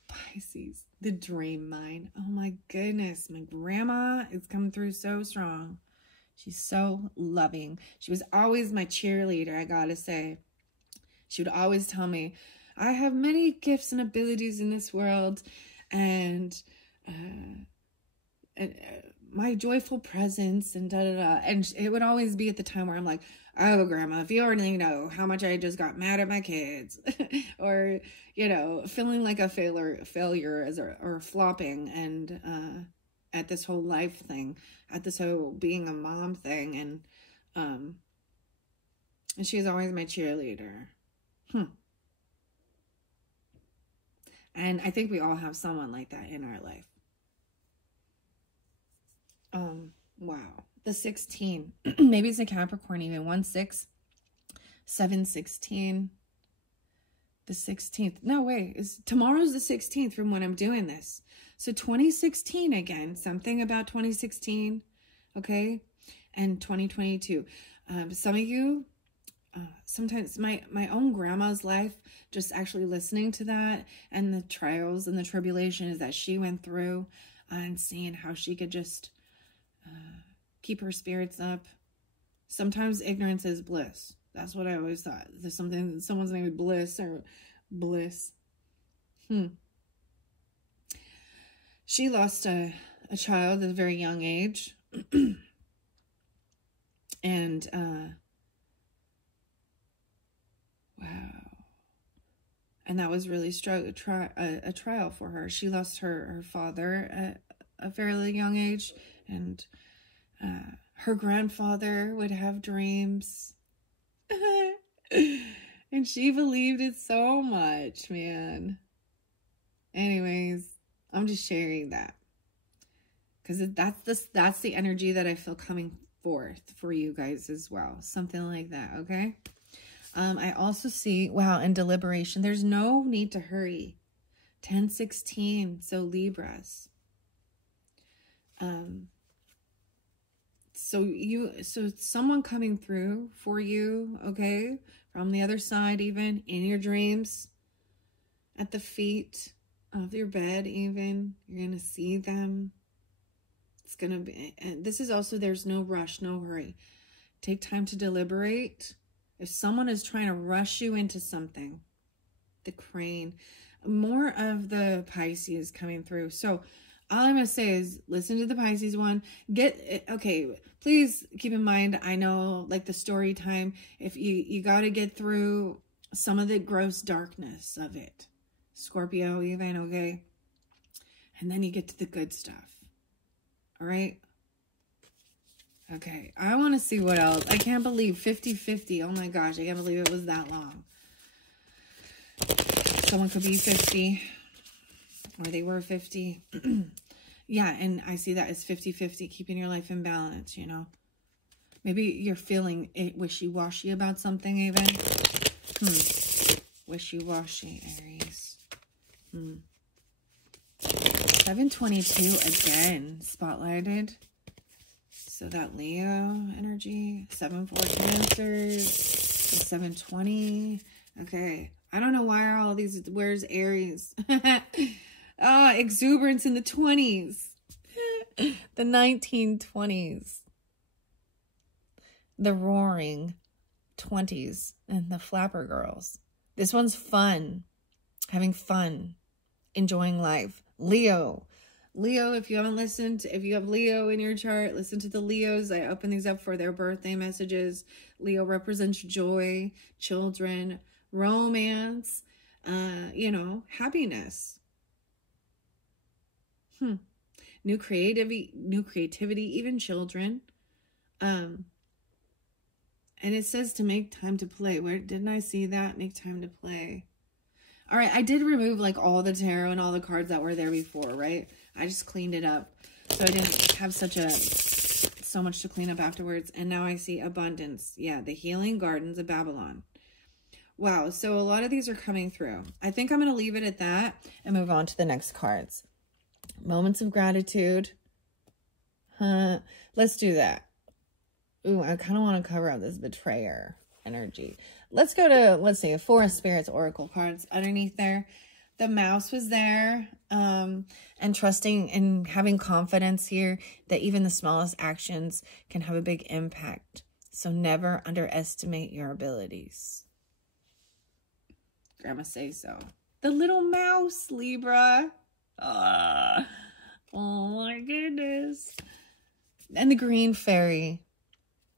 Pisces, the dream mind. Oh my goodness, my grandma is coming through so strong. She's so loving. She was always my cheerleader, I gotta say. She would always tell me, I have many gifts and abilities in this world, and my joyful presence, and da-da-da. And it would always be at the time where I'm like, oh, Grandma, if you only know how much I just got mad at my kids. Or, you know, feeling like a failure or flopping, and at this whole life thing, at this whole being a mom thing. And she's always my cheerleader. And I think we all have someone like that in our life. Wow. The 16. Maybe it's a Capricorn even. 1-6. 7-16. The 16th. No, wait. Tomorrow's the 16th from when I'm doing this. So 2016 again. Something about 2016. Okay? And 2022. Some of you, sometimes my own grandma's life, just actually listening to that and the trials and the tribulations that she went through, and seeing how she could just keep her spirits up. Sometimes ignorance is bliss. That's what I always thought. There's someone's name is Bliss or Bliss. She lost a child at a very young age. And wow. And that was really a trial for her. She lost her father at a fairly young age, and her grandfather would have dreams. And she believed it so much, man. Anyways, I'm just sharing that, because that's the energy that I feel coming forth for you guys as well. Something like that, okay? I also see, wow, in deliberation, there's no need to hurry. 10-16, so Libras. So someone coming through for you, okay? From the other side, even in your dreams, at the feet of your bed, even, you're going to see them. It's going to be, and this is also, there's no rush, no hurry. Take time to deliberate. If someone is trying to rush you into something, the Crane, more of the Pisces coming through. So all I'm going to say is listen to the Pisces one. Okay, please keep in mind, I know, like the story time, if you got to get through some of the gross darkness of it. Scorpio even, okay? And then you get to the good stuff. All right? Okay, I want to see what else. I can't believe 50-50. Oh my gosh, I can't believe it was that long. Someone could be 50. Or they were 50. Yeah, and I see that as 50-50, keeping your life in balance, you know. Maybe you're feeling wishy-washy about something even. Wishy-washy, Aries. 722 again, spotlighted. So that Leo energy. 7-4 Cancers. 720. Okay. I don't know why are all these, where's Aries? Exuberance in the 20s. The 1920s. The roaring 20s and the flapper girls. This one's fun. Having fun. Enjoying life. Leo. Leo, if you haven't listened, if you have Leo in your chart, listen to the Leos. I open these up for their birthday messages. Leo represents joy, children, romance, you know, happiness. New creativity, even children. And it says to make time to play. Where didn't I see that? Make time to play. All right, I did remove like all the tarot and all the cards that were there before, right? I just cleaned it up. So I didn't have so much to clean up afterwards. And now I see abundance. Yeah, the healing gardens of Babylon. Wow, so a lot of these are coming through. I think I'm going to leave it at that and move on to the next cards. Moments of gratitude. Let's do that. Ooh, I kind of want to cover up this betrayer energy. Let's go to, let's see, Forest Spirits Oracle cards underneath there. The mouse was there, and trusting and having confidence here that even the smallest actions can have a big impact. So never underestimate your abilities. Grandma say so. The little mouse, Libra. Oh my goodness. And the green fairy.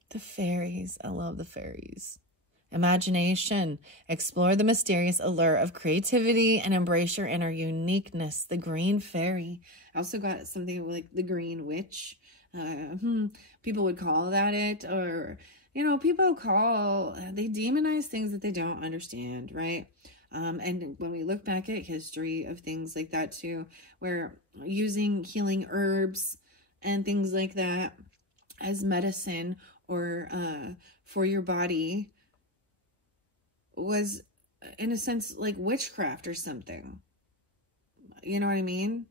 The fairies. I love the fairies. Imagination. Explore the mysterious allure of creativity and embrace your inner uniqueness. The green fairy. I also got something like the green witch. People would call that it. Or, you know, people they demonize things that they don't understand, right? And when we look back at history of things like that too, where using healing herbs and things like that as medicine or for your body was, in a sense, like witchcraft or something. You know what I mean?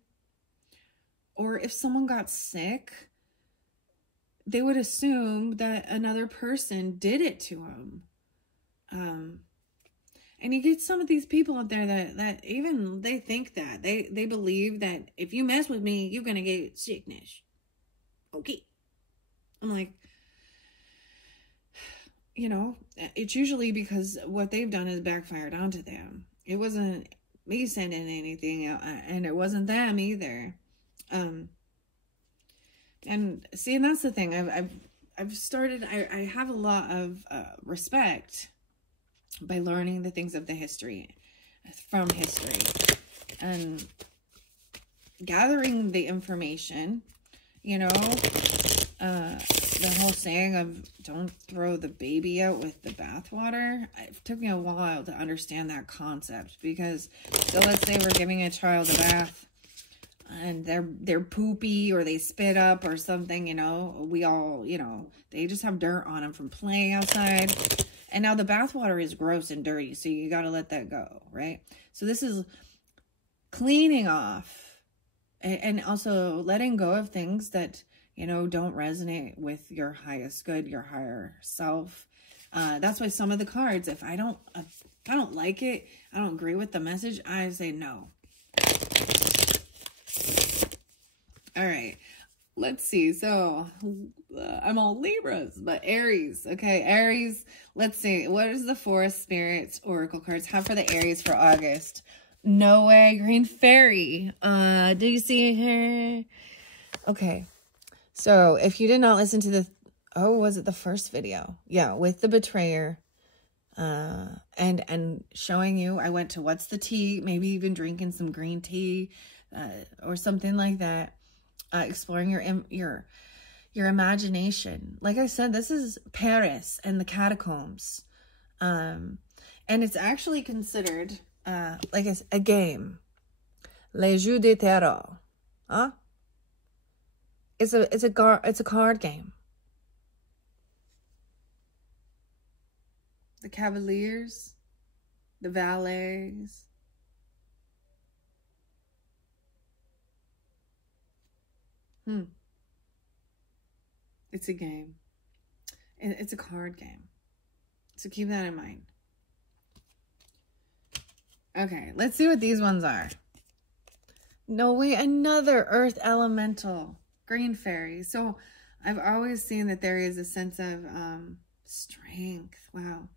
Or if someone got sick, they would assume that another person did it to them. And you get some of these people out there that even they think that. They believe that if you mess with me, you're going to get sickness. Okay. I'm like, you know, it's usually because what they've done is backfired onto them. It wasn't me sending anything out, and it wasn't them either. And see, and that's the thing. I've started, I have a lot of respect by learning the things of the history, from history, and gathering the information, you know, the whole saying of don't throw the baby out with the bathwater. It took me a while to understand that concept, because so let's say we're giving a child a bath and they're poopy or they spit up or something, you know, we all, you know, they just have dirt on them from playing outside. And now the bathwater is gross and dirty, so you got to let that go, right? So this is cleaning off and also letting go of things that, you know, don't resonate with your highest good, your higher self. That's why some of the cards, if I don't like it, I don't agree with the message, I say no. All right. Let's see. So I'm all Libras, but Aries. Okay, Aries. Let's see. What does the Forest Spirits Oracle cards have for the Aries for August? No way. Green Fairy. Do you see her? Okay. So if you did not listen to the, was it the first video? Yeah, with the betrayer. And showing you, I went to what's the tea, maybe even drinking some green tea, or something like that. Exploring your imagination. Like I said, this is Paris and the catacombs. And it's actually considered, like a game. Les Jeux de Tarot. Huh? It's a card game. The Cavaliers, the Valets. It's a game. It's a card game. So keep that in mind. Okay, let's see what these ones are. No way, another earth elemental. Green fairy. So I've always seen that there is a sense of strength. Wow.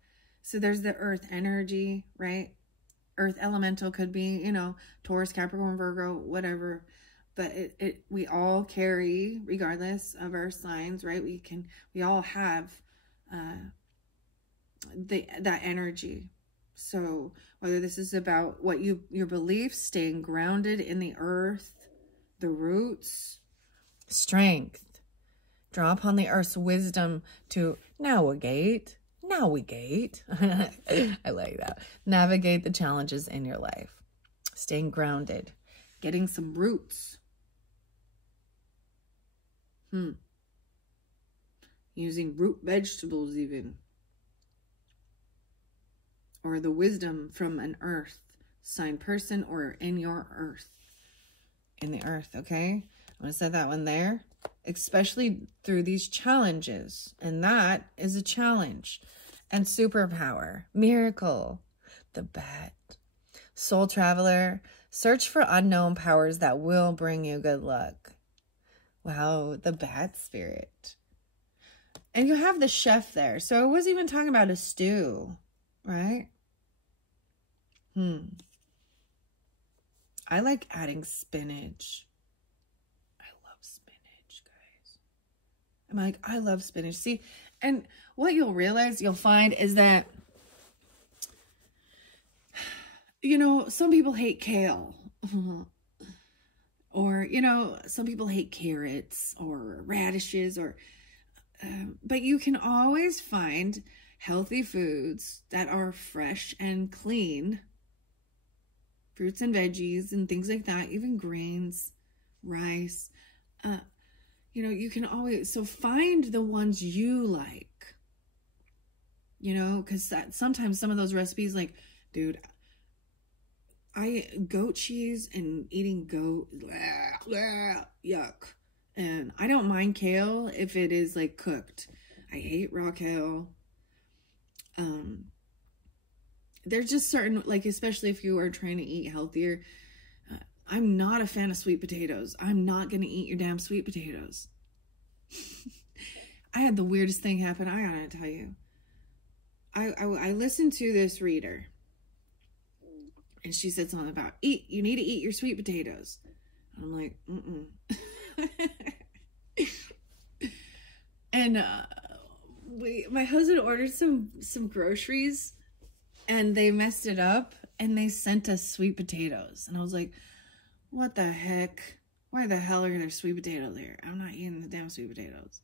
So there's the earth energy, right? Earth elemental could be, you know, Taurus, Capricorn, Virgo, whatever. But we all carry, regardless of our signs, right? We all have that energy. So whether this is about what your beliefs, staying grounded in the earth, the roots, strength, draw upon the earth's wisdom to navigate. I like that. Navigate the challenges in your life. Staying grounded. Getting some roots. Using root vegetables even. Or the wisdom from an earth sign person or in your earth. In the earth, okay? I'm going to set that one there. Especially through these challenges. And that is a challenge. And superpower. Miracle. The bat. Soul traveler. Search for unknown powers that will bring you good luck. Wow, the bat spirit. And you have the chef there. So I was even talking about a stew, right? I like adding spinach. I love spinach, guys. I'm like, I love spinach. See, and what you'll find is that, you know, some people hate kale. Or, you know, some people hate carrots or radishes or, but you can always find healthy foods that are fresh and clean. Fruits and veggies and things like that, even grains, rice. You know, you can always, so find the ones you like, you know, because sometimes some of those recipes, like, dude, goat cheese and eating goat, yuck. And I don't mind kale if it is like cooked. I hate raw kale. There's just certain, like, especially if you are trying to eat healthier, I'm not a fan of sweet potatoes. I'm not going to eat your damn sweet potatoes. I had the weirdest thing happen. I gotta tell you. I listened to this reader. And she said something about, you need to eat your sweet potatoes. I'm like, And my husband ordered some groceries. And they messed it up. And they sent us sweet potatoes. And I was like, what the heck? Why the hell are there sweet potatoes there? I'm not eating the damn sweet potatoes.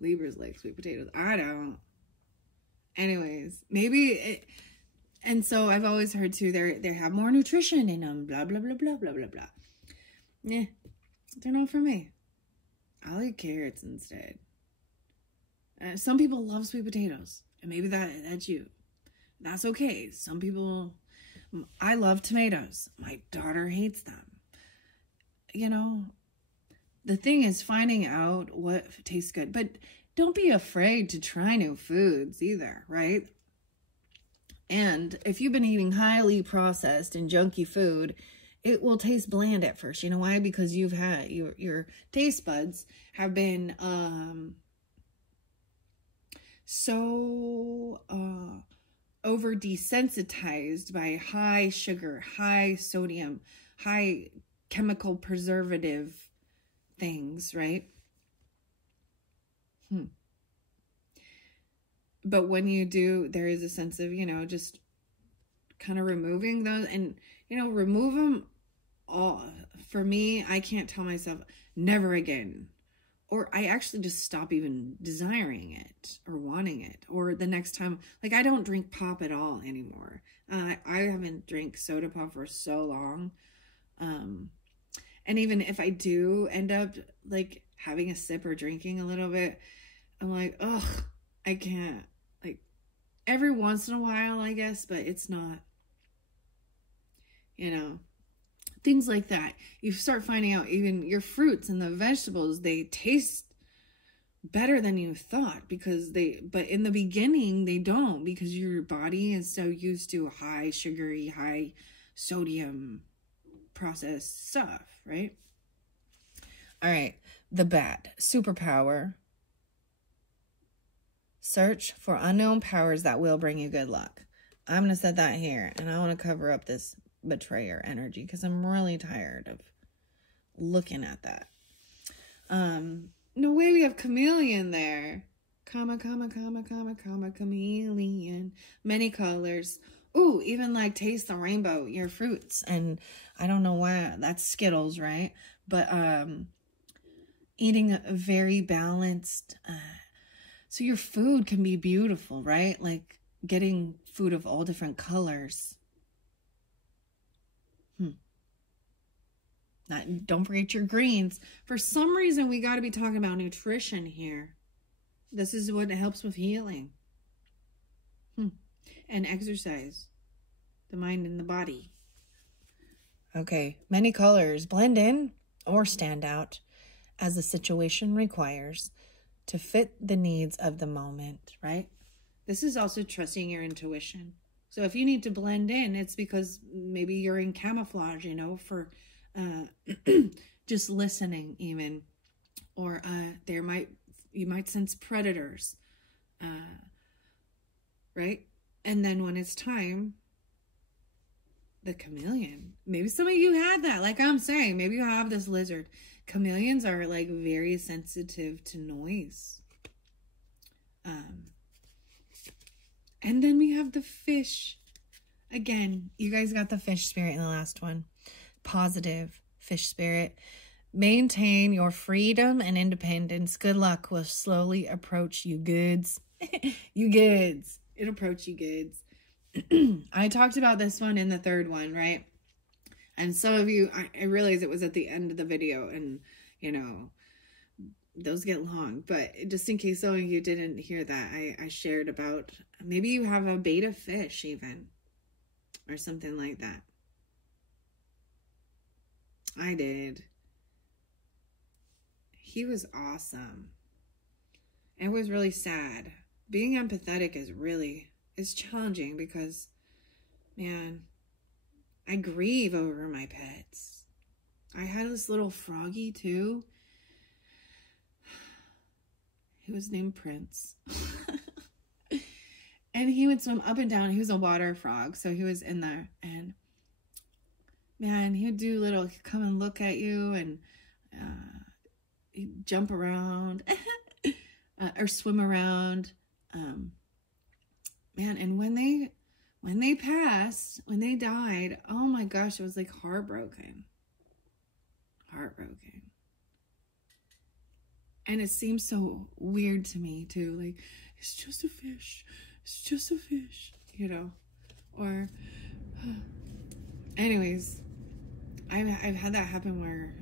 Libras like sweet potatoes. I don't. Anyways, maybe and so I've always heard too, they have more nutrition in them, blah, blah, blah, blah, blah, blah, blah. Yeah, they're not for me. I'll eat carrots instead. Some people love sweet potatoes, and maybe that's you. That's okay. Some people, I love tomatoes. My daughter hates them. You know, the thing is finding out what tastes good, but don't be afraid to try new foods either, right? And if you've been eating highly processed and junky food, it will taste bland at first. You know why? Because you've had your taste buds have been so over desensitized by high sugar, high sodium, high chemical preservative things, right? But when you do, there is a sense of, you know, just kind of removing those, and, you know, remove them all. For me, I can't tell myself never again, or I actually just stop even desiring it or wanting it. Or the next time, like, I don't drink pop at all anymore. I haven't drank soda pop for so long. And even if I do end up like having a sip or drinking a little bit, I'm like, ugh, I can't. Like, every once in a while, I guess, but it's not, you know, things like that. You start finding out even your fruits and the vegetables, they taste better than you thought, because but in the beginning they don't, because your body is so used to high sugary, high sodium processed stuff, right? All right, the bad superpower. Search for unknown powers that will bring you good luck. I'm going to set that here, and I want to cover up this betrayer energy because I'm really tired of looking at that. No way, we have chameleon there. Chameleon. Many colors. Ooh, even like taste the rainbow, your fruits. And I don't know why, that's Skittles, right? But eating a very balanced, so your food can be beautiful, right? Like getting food of all different colors. Don't forget your greens. For some reason, we got to be talking about nutrition here. This is what helps with healing. And exercise. The mind and the body. Okay. Many colors blend in or stand out as the situation requires to fit the needs of the moment, right? This is also trusting your intuition. So if you need to blend in, it's because maybe you're in camouflage, you know, for just listening even, or you might sense predators, right? And then when it's time, the chameleon, maybe some of you had that, like I'm saying, maybe you have this lizard. Chameleons are like very sensitive to noise. And then we have the fish. Again, you guys got the fish spirit in the last one. Positive fish spirit. Maintain your freedom and independence. Good luck will slowly approach you goods. You goods. It'll approach you goods. I talked about this one in the third one, right? And some of you, I realized it was at the end of the video, and, you know, those get long. But just in case some of you didn't hear that, I shared about maybe you have a beta fish even, or something like that. I did. He was awesome. It was really sad. Being empathetic is challenging because, man, I grieve over my pets. I had this little froggy too. He was named Prince. And he would swim up and down. He was a water frog, so he was in there. And man, he'd do he'd come and look at you, and he'd jump around or swim around. Man, and when they passed, when they died, oh my gosh, it was like heartbroken. Heartbroken. And it seems so weird to me too. Like, it's just a fish. It's just a fish, you know? Or, anyways, I've had that happen where,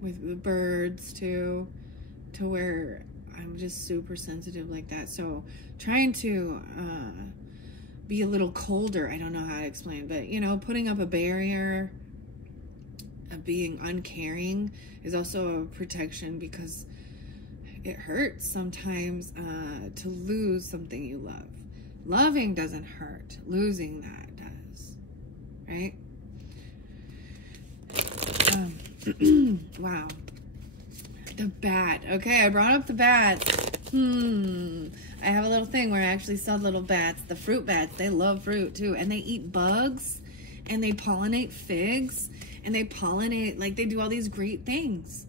with the birds too, to where I'm just super sensitive like that. So trying to be a little colder, I don't know how to explain, but, you know, putting up a barrier of being uncaring is also a protection, because it hurts sometimes to lose something you love. Loving doesn't hurt. Losing that does, right? Wow. The bat. Okay, I brought up the bats. I have a little thing where I actually sell little bats. The fruit bats, they love fruit too. And they eat bugs, and they pollinate figs, and they pollinate, like, they do all these great things.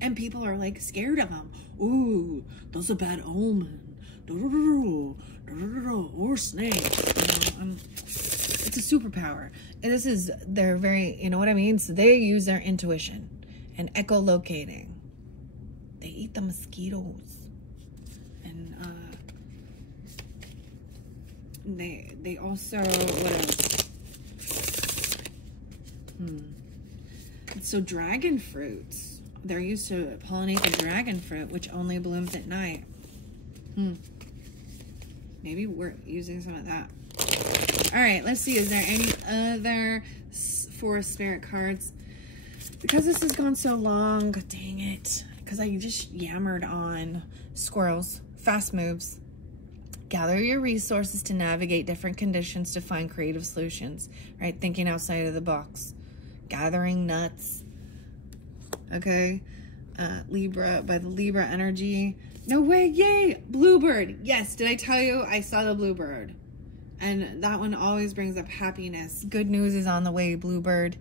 And people are like scared of them. Ooh, that's a bad omen. Or snakes. It's a superpower. And they're very, you know what I mean? So they use their intuition and echolocating. They eat the mosquitoes. And they also, what else? So dragon fruits. They're used to pollinate the dragon fruit, which only blooms at night. Maybe we're using some of that. All right, let's see. Is there any other forest spirit cards? Because this has gone so long, dang it. Because I just yammered on squirrels, fast moves. Gather your resources to navigate different conditions to find creative solutions, right? Thinking outside of the box. Gathering nuts. Okay. Libra, by the Libra energy. No way, yay! Bluebird. Yes, did I tell you? I saw the bluebird. And that one always brings up happiness. Good news is on the way, bluebird.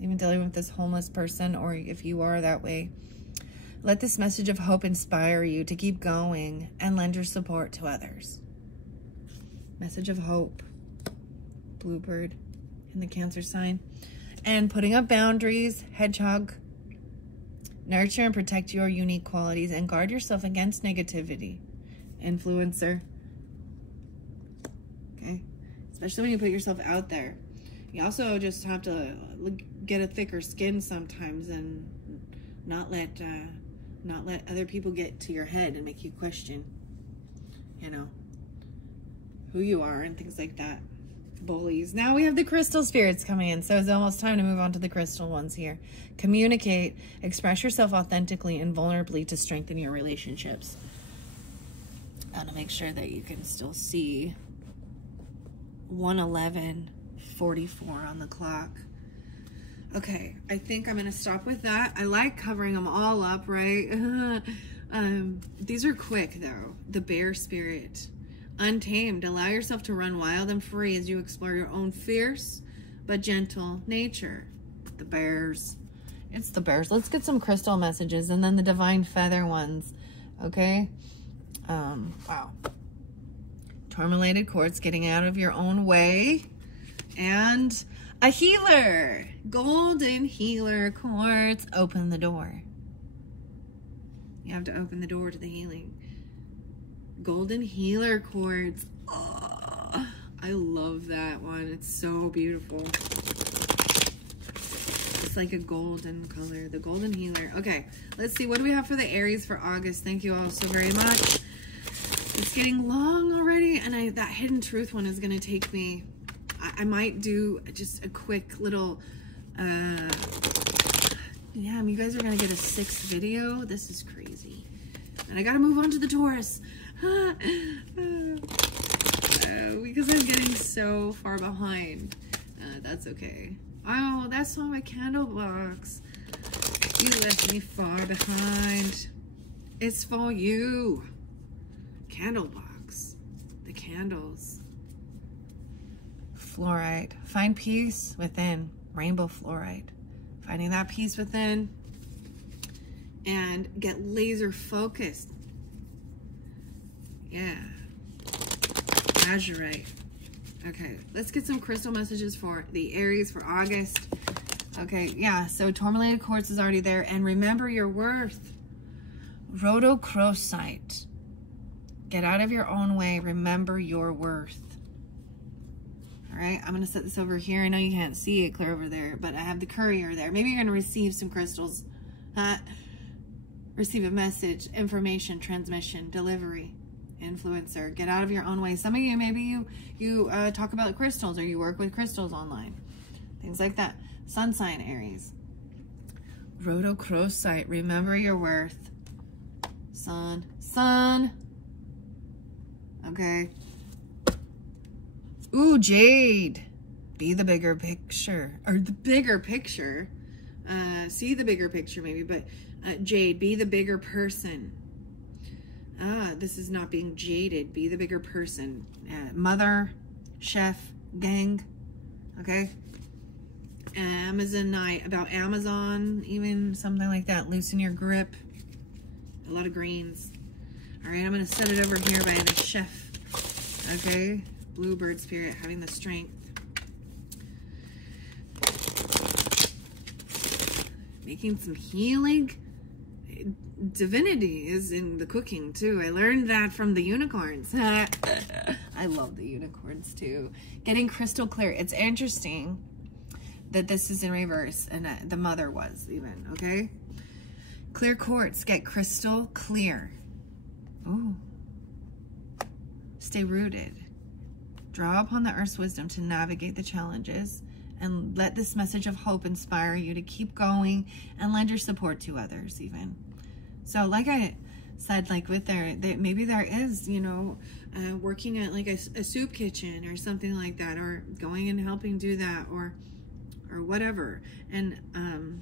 Even dealing with this homeless person, or if you are that way. Let this message of hope inspire you to keep going and lend your support to others. Message of hope. Bluebird in the Cancer sign. And putting up boundaries, hedgehog. Nurture and protect your unique qualities and guard yourself against negativity. Influencer. Okay? Especially when you put yourself out there. You also just have to get a thicker skin sometimes and not let other people get to your head and make you question, you know, who you are and things like that. Bullies. Now we have the crystal spirits coming in, so it's almost time to move on to the crystal ones here. Communicate, express yourself authentically and vulnerably to strengthen your relationships. I want to make sure that you can still see 1:11:44 on the clock. Okay, I think I'm going to stop with that. I like covering them all up, right? These are quick, though. The bear spirit. Untamed. Allow yourself to run wild and free as you explore your own fierce but gentle nature. The bears. It's the bears. Let's get some crystal messages and then the divine feather ones. Okay? Wow. Tourmalated quartz, getting out of your own way. And a healer. Golden healer quartz. Open the door. You have to open the door to the healing. Golden healer quartz. Oh, I love that one. It's so beautiful. It's like a golden color. The golden healer. Okay, let's see. What do we have for the Aries for August? Thank you all so very much. It's getting long already, and that hidden truth one is going to take me. I might do just a quick little, yeah, you guys are going to get a 6th video. This is crazy. And I got to move on to the Taurus. Because I'm getting so far behind. That's okay. Oh, that's on my candle box. You left me far behind. It's for you. Candle box. The candles. Fluorite. Find peace within. Rainbow fluorite. Finding that peace within. And get laser focused. Yeah. Azurite. Okay, let's get some crystal messages for the Aries for August. Okay, yeah, so tourmalated quartz is already there. And remember your worth. Rhodochrosite. Get out of your own way. Remember your worth. All right, I'm going to set this over here. I know you can't see it clear over there, but I have the courier there. Maybe you're going to receive some crystals. Receive a message, information, transmission, delivery. Influencer. Get out of your own way. Some of you, maybe you talk about crystals or you work with crystals online. Things like that. Sun sign, Aries. Rhodochrosite. Remember your worth. Sun. Okay. Ooh, jade. Be the bigger picture. Or the bigger picture. See the bigger picture maybe, but jade. Be the bigger person. This is not being jaded. Be the bigger person. Mother, chef, gang. Okay? Amazonite, about Amazon, even something like that. Loosen your grip. A lot of greens. All right, I'm going to set it over here by the chef. Okay, Bluebird spirit, having the strength. Making some healing. Divinity is in the cooking too. I learned that from the unicorns. I love the unicorns too. Getting crystal clear. It's interesting that this is in reverse and the mother was even, okay? Clear quartz. Get crystal clear. Ooh. Stay rooted. Draw upon the earth's wisdom to navigate the challenges, and let this message of hope inspire you to keep going and lend your support to others even. So like I said, like with maybe there is, you know, working at like a soup kitchen or something like that, or going and helping do that, or whatever. And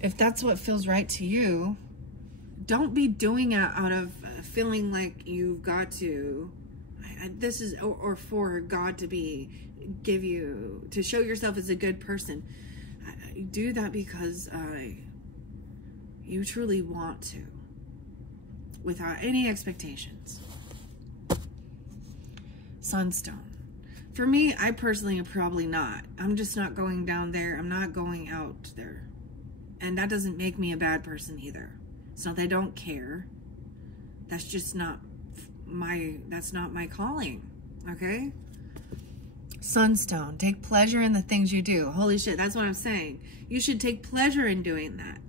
if that's what feels right to you, don't be doing it out of feeling like you've got to, this is, or for God to give you, to show yourself as a good person. Do that because you truly want to, without any expectations. Sunstone. For me, I personally am probably not. I'm just not going down there. I'm not going out there. And that doesn't make me a bad person either. It's not that I don't care. That's just not that's not my calling. Okay? Sunstone. Take pleasure in the things you do. Holy shit, that's what I'm saying. You should take pleasure in doing that.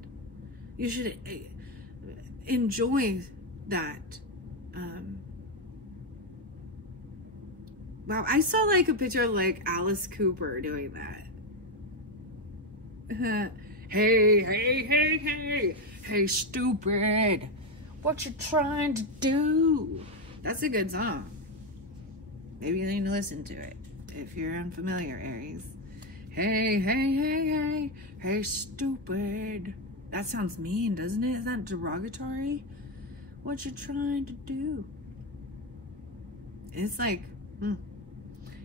You should enjoy that. Wow, I saw like a picture of like Alice Cooper doing that. Hey, stupid. What you trying to do? That's a good song. Maybe you need to listen to it if you're unfamiliar, Aries. Hey, stupid. That sounds mean, doesn't it? Is that derogatory? What you trying to do? It's like,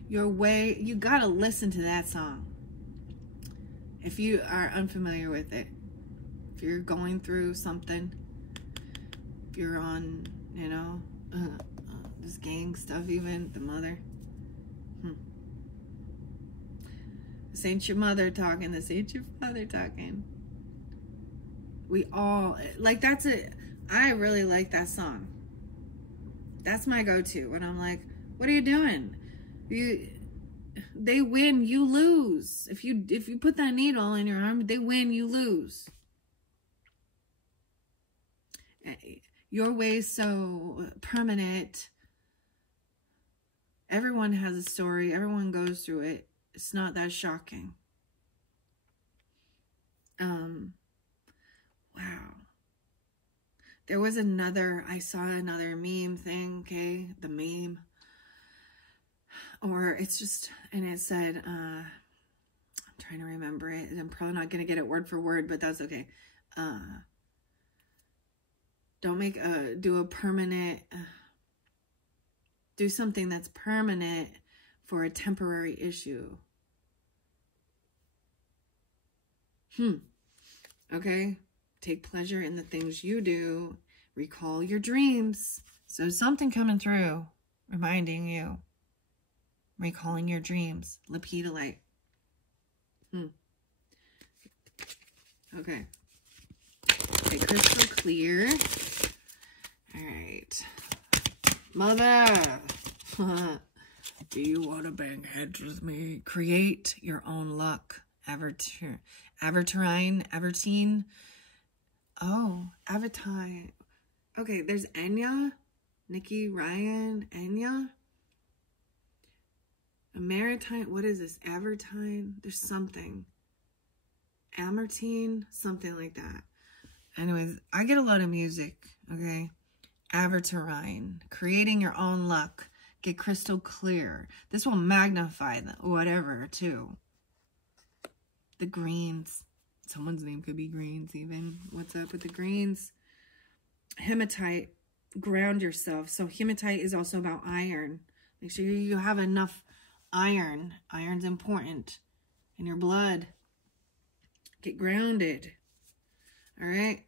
you gotta listen to that song. If you are unfamiliar with it, if you're going through something, if you're on, you know, this gang stuff, even the mother. This ain't your mother talking. This ain't your father talking. We all, like, that's it. I really like that song. That's my go-to when I'm like, what are you doing? They win, you lose. If you put that needle in your arm, they win, you lose. Your way is so permanent. Everyone has a story. Everyone goes through it. It's not that shocking. Wow. There was I saw another meme thing, okay? The meme. Or it's just, and it said, I'm trying to remember it. I'm probably not going to get it word for word, but that's okay. Don't do a permanent, do something that's permanent for a temporary issue. Okay? Take pleasure in the things you do. Recall your dreams. So something coming through, reminding you. Recalling your dreams. Lepidolite. Okay. Okay, crystal clear. All right. Mother. Do you want to bang heads with me? Create your own luck. Avertine. Oh, Avatine. Okay, there's Enya. Nikki, Ryan, Enya. Maritime. What is this? Avertine. There's something. Amartine. Something like that. Anyways, I get a lot of music. Okay. Avatine. Creating your own luck. Get crystal clear. This will magnify whatever too. The greens. Someone's name could be Greens even. What's up with the greens? Hematite. Ground yourself. So hematite is also about iron. Make sure you have enough iron. Iron's important. in your blood. Get grounded. All right?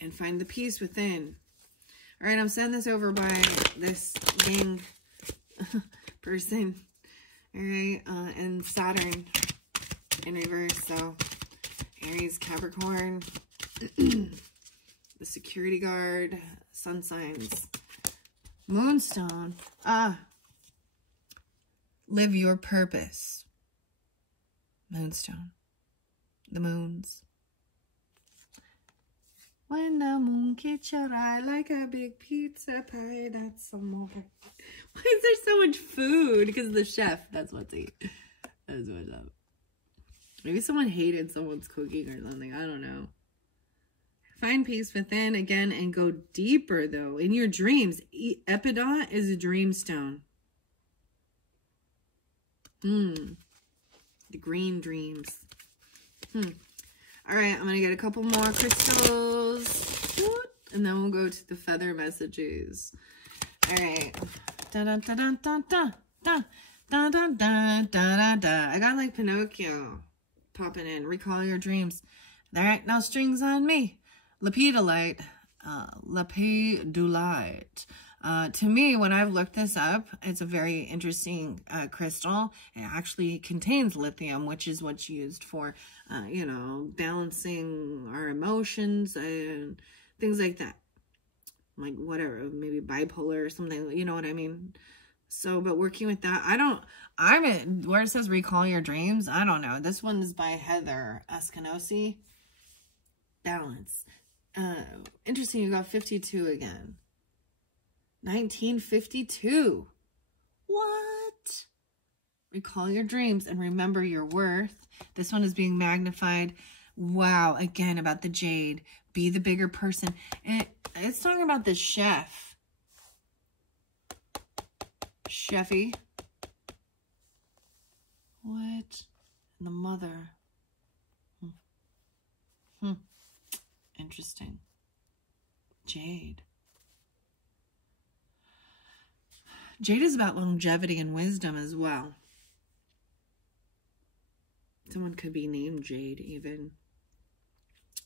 And find the peace within. All right, I'm sending this over by this gang person. All right, and Saturn in reverse. So Aries, Capricorn, the security guard, sun signs, moonstone. Live your purpose. Moonstone. The moons. When the moon gets your eye like a big pizza pie, that's some more. Why is there so much food? Because the chef, that's what's eat. That's what's up. Maybe someone hated someone's cooking or something. I don't know. Find peace within again and go deeper though. In your dreams. Epidot is a dreamstone. The green dreams. All right, I'm going to get a couple more crystals. And then we'll go to the feather messages. All right. I got like Pinocchio popping in. Recall your dreams. There ain't no strings on me. Lapidolite. Lapidolite. To me, when I've looked this up, it's a very interesting crystal. It actually contains lithium, which is what's used for, you know, balancing our emotions and things like that. Like whatever, maybe bipolar or something, you know what I mean? So, but working with that, where it says recall your dreams, I don't know. This one is by Heather Eskinosi. Balance. Interesting, you got 52 again. 1952. What? Recall your dreams and remember your worth. This one is being magnified. Wow. Again, about the jade. Be the bigger person. And it's talking about the chef. Chefy. What? And the mother. Interesting. Jade. Jade is about longevity and wisdom as well. Someone could be named Jade even.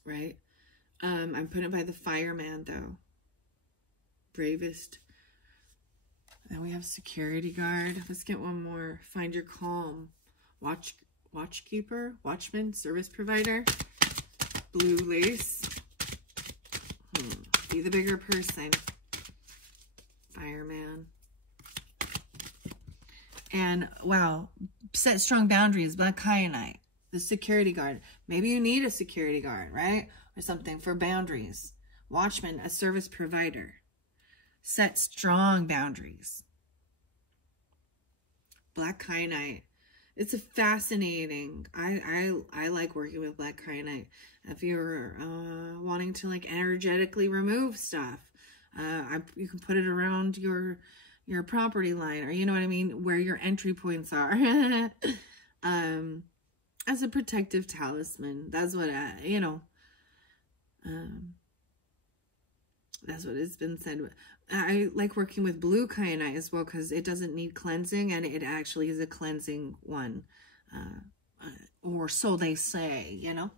Right? I'm putting it by the fireman though. Bravest. And we have security guard. Let's get one more. Find your calm. Watchkeeper. Watchman. Service provider. Blue lace. Be the bigger person. Fireman. And wow, set strong boundaries. Black kyanite, the security guard. Maybe you need a security guard, right? Or something for boundaries. Watchman, a service provider. Set strong boundaries. Black kyanite. It's a fascinating. I like working with black kyanite. If you're wanting to like energetically remove stuff, you can put it around your property line, or you know what I mean, where your entry points are. As a protective talisman. That's what you know, that's what it's been said. I like working with blue kyanite as well because it doesn't need cleansing, and it actually is a cleansing one, or so they say, you know.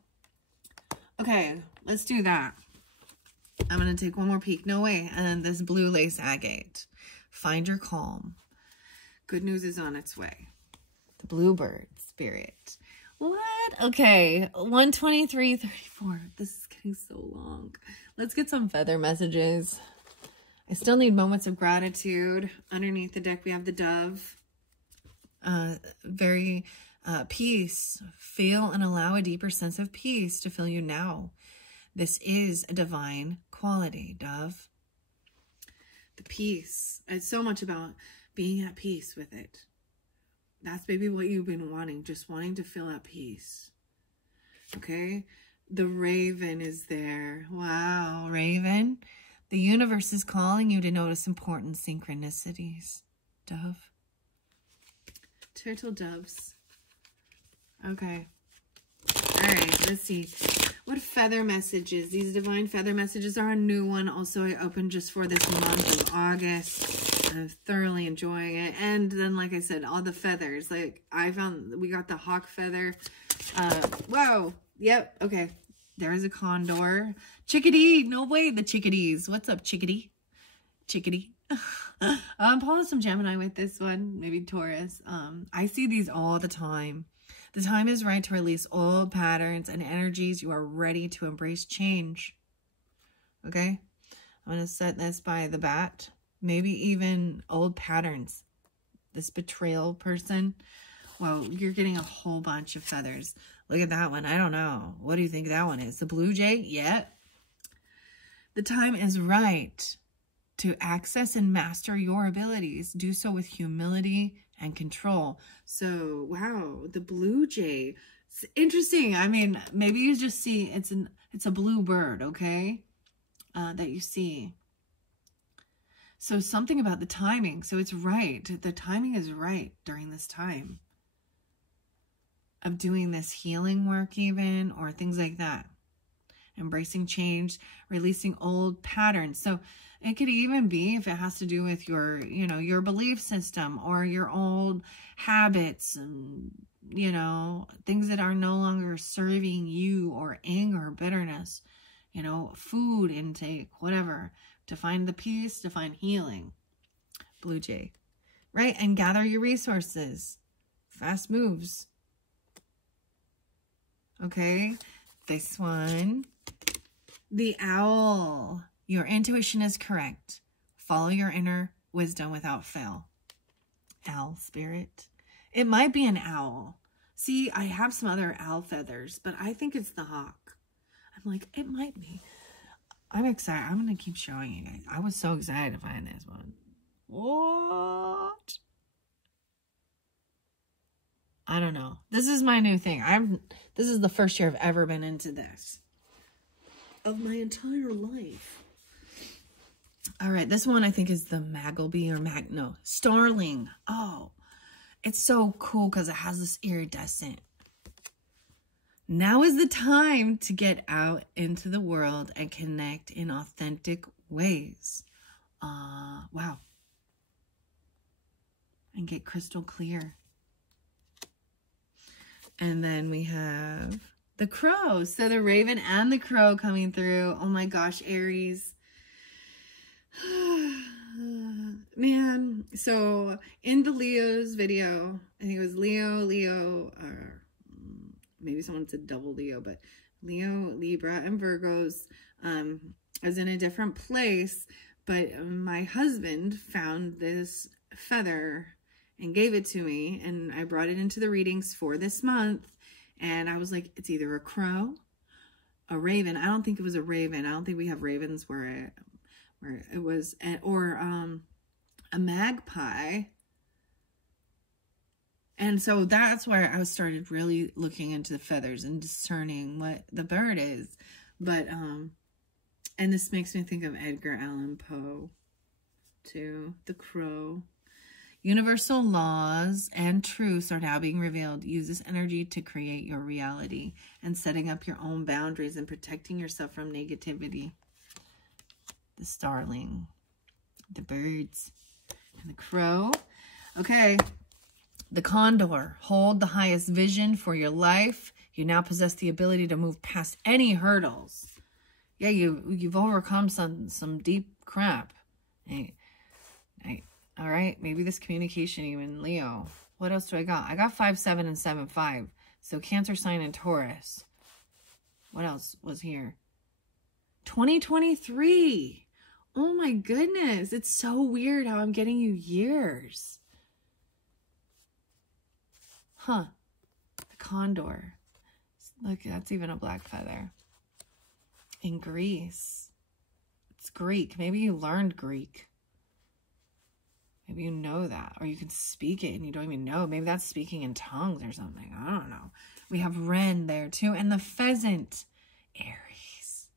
Okay, let's do that. I'm gonna take one more peek. No way. And this blue lace agate. Find your calm. Good news is on its way. The bluebird spirit. What? Okay. 123:34. This is getting so long. Let's get some feather messages. I still need moments of gratitude. Underneath the deck, we have the dove. Very peace. Feel and allow a deeper sense of peace to fill you now. This is a divine quality, dove. The peace. It's so much about being at peace with it. That's maybe what you've been wanting. Just wanting to feel at peace. Okay? The raven is there. Wow, raven. The universe is calling you to notice important synchronicities. Dove. Turtle doves. Okay. All right, let's see. What feather messages? These divine feather messages are a new one. Also, I opened just for this month of August. thoroughly enjoying it. And then, like I said, all the feathers. Like, I found we got the hawk feather. Whoa. Yep. Okay. There's a condor. Chickadee. No way, the chickadees. What's up, chickadee? Chickadee. I'm pulling some Gemini with this one. Maybe Taurus. I see these all the time. The time is right to release old patterns and energies. You are ready to embrace change. Okay? I'm going to set this by the bat. Maybe even old patterns. This betrayal person. Well, you're getting a whole bunch of feathers. Look at that one. I don't know. What do you think that one is? The blue jay? Yeah. The time is right to access and master your abilities. Do so with humility and control. So, wow, the blue jay. It's interesting. I mean, maybe you just see it's a blue bird, okay? That you see. So something about the timing. So it's right. The timing is right during this time of doing this healing work even, or things like that. Embracing change, releasing old patterns. So it could even be if it has to do with your, you know, your belief system or your old habits and, you know, things that are no longer serving you, or anger, bitterness, you know, food intake, whatever, to find the peace, to find healing. Blue jay, right? And gather your resources. Fast moves. Okay, this one, the owl. Your intuition is correct. Follow your inner wisdom without fail. Owl spirit. It might be an owl. See, I have some other owl feathers, but I think it's the hawk. I'm like, it might be. I'm excited. I'm going to keep showing you guys. I was so excited to find this one. What? I don't know. This is my new thing. This is the first year I've ever been into this. Of my entire life. All right, this one I think is the Maggleby or Starling. Oh, it's so cool because it has this iridescent. Now is the time to get out into the world and connect in authentic ways. Wow. And get crystal clear. And then we have the crow. So the raven and the crow coming through. Oh my gosh, Aries. Man, so in the Leo's video, I think it was Leo, or maybe someone said double Leo, but Leo, Libra, and Virgos. I was in a different place, but my husband found this feather and gave it to me, and I brought it into the readings for this month, and I was like, it's either a crow, a raven. I don't think it was a raven. I don't think we have ravens where it was, or a magpie. And so that's where I started really looking into the feathers and discerning what the bird is. But, and this makes me think of Edgar Allan Poe too, the crow. Universal laws and truths are now being revealed. Use this energy to create your reality and setting up your own boundaries and protecting yourself from negativity. The starling, the birds, and the crow. Okay. The condor. Hold the highest vision for your life. You now possess the ability to move past any hurdles. Yeah, you've overcome some deep crap. Hey, all right, maybe this communication even, Leo. What else do I got? I got 5, 7, and 7, 5. So Cancer sign and Taurus. What else was here? 2023. Oh my goodness. It's so weird how I'm getting you years. Huh. The condor. Look, that's even a black feather. In Greece. It's Greek. Maybe you learned Greek. Maybe you know that, or you can speak it and you don't even know. Maybe that's speaking in tongues or something. I don't know. We have wren there too, and the pheasant. Aries.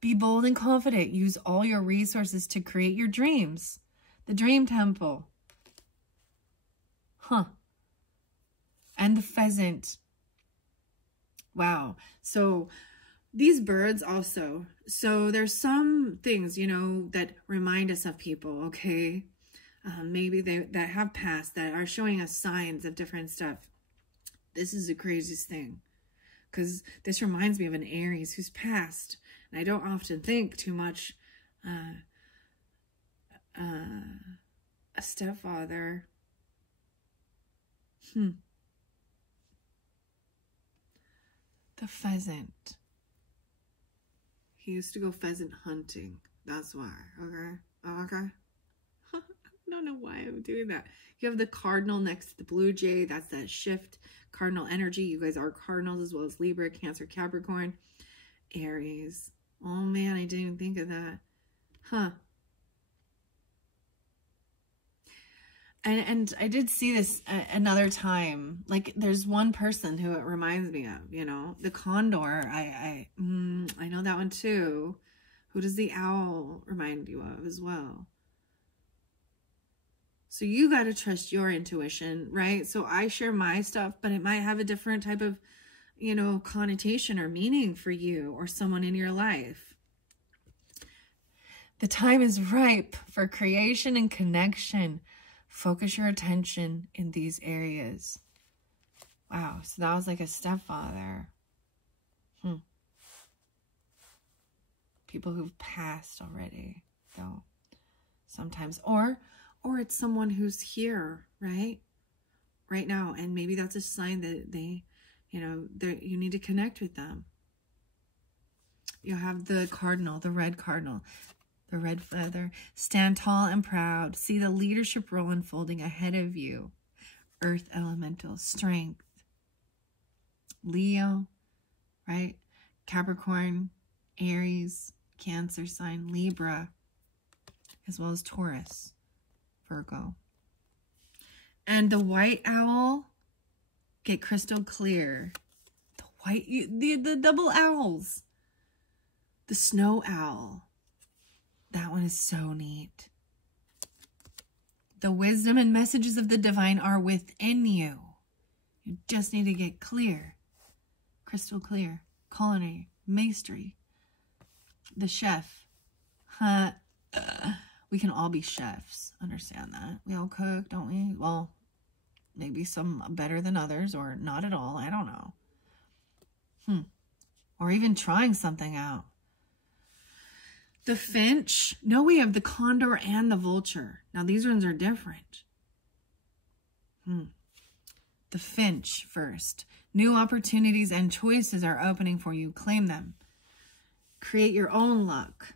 Be bold and confident. Use all your resources to create your dreams. The dream temple. Huh. And the pheasant. Wow. So these birds also. So there's some things, you know, that remind us of people, okay? Maybe that have passed, that are showing us signs of different stuff. This is the craziest thing, because this reminds me of an Aries who's passed. And I don't often think too much a stepfather. The pheasant. He used to go pheasant hunting. That's why. Okay. I don't know why I'm doing that. You have the cardinal next to the blue jay. That's that shift. Cardinal energy. You guys are cardinals as well as Libra, Cancer, Capricorn, Aries. Oh man, I didn't even think of that. Huh. And I did see this another time. Like, there's one person who it reminds me of, you know, the condor. I know that one too. Who does the owl remind you of as well? So you got to trust your intuition, right? So I share my stuff, but it might have a different type of, you know, connotation or meaning for you or someone in your life. The time is ripe for creation and connection. Focus your attention in these areas. Wow, so that was like a stepfather. People who've passed already, though, sometimes. Or it's someone who's here, right now, and maybe that's a sign that they, you know, you need to connect with them. You have the cardinal, the red cardinal. The red feather. Stand tall and proud. See the leadership role unfolding ahead of you. Earth elemental. Strength. Leo. Right? Capricorn. Aries. Cancer sign. Libra. As well as Taurus. Virgo. And the white owl. Get crystal clear. The white. The double owls. The snow owl. That one is so neat. The wisdom and messages of the divine are within you. You just need to get clear. Crystal clear. Culinary. Mastery. The chef. We can all be chefs. Understand that. We all cook, don't we? Well, maybe some better than others or not at all. I don't know. Or even trying something out. The finch. No, we have the condor and the vulture. Now, these ones are different. The finch first. New opportunities and choices are opening for you. Claim them. Create your own luck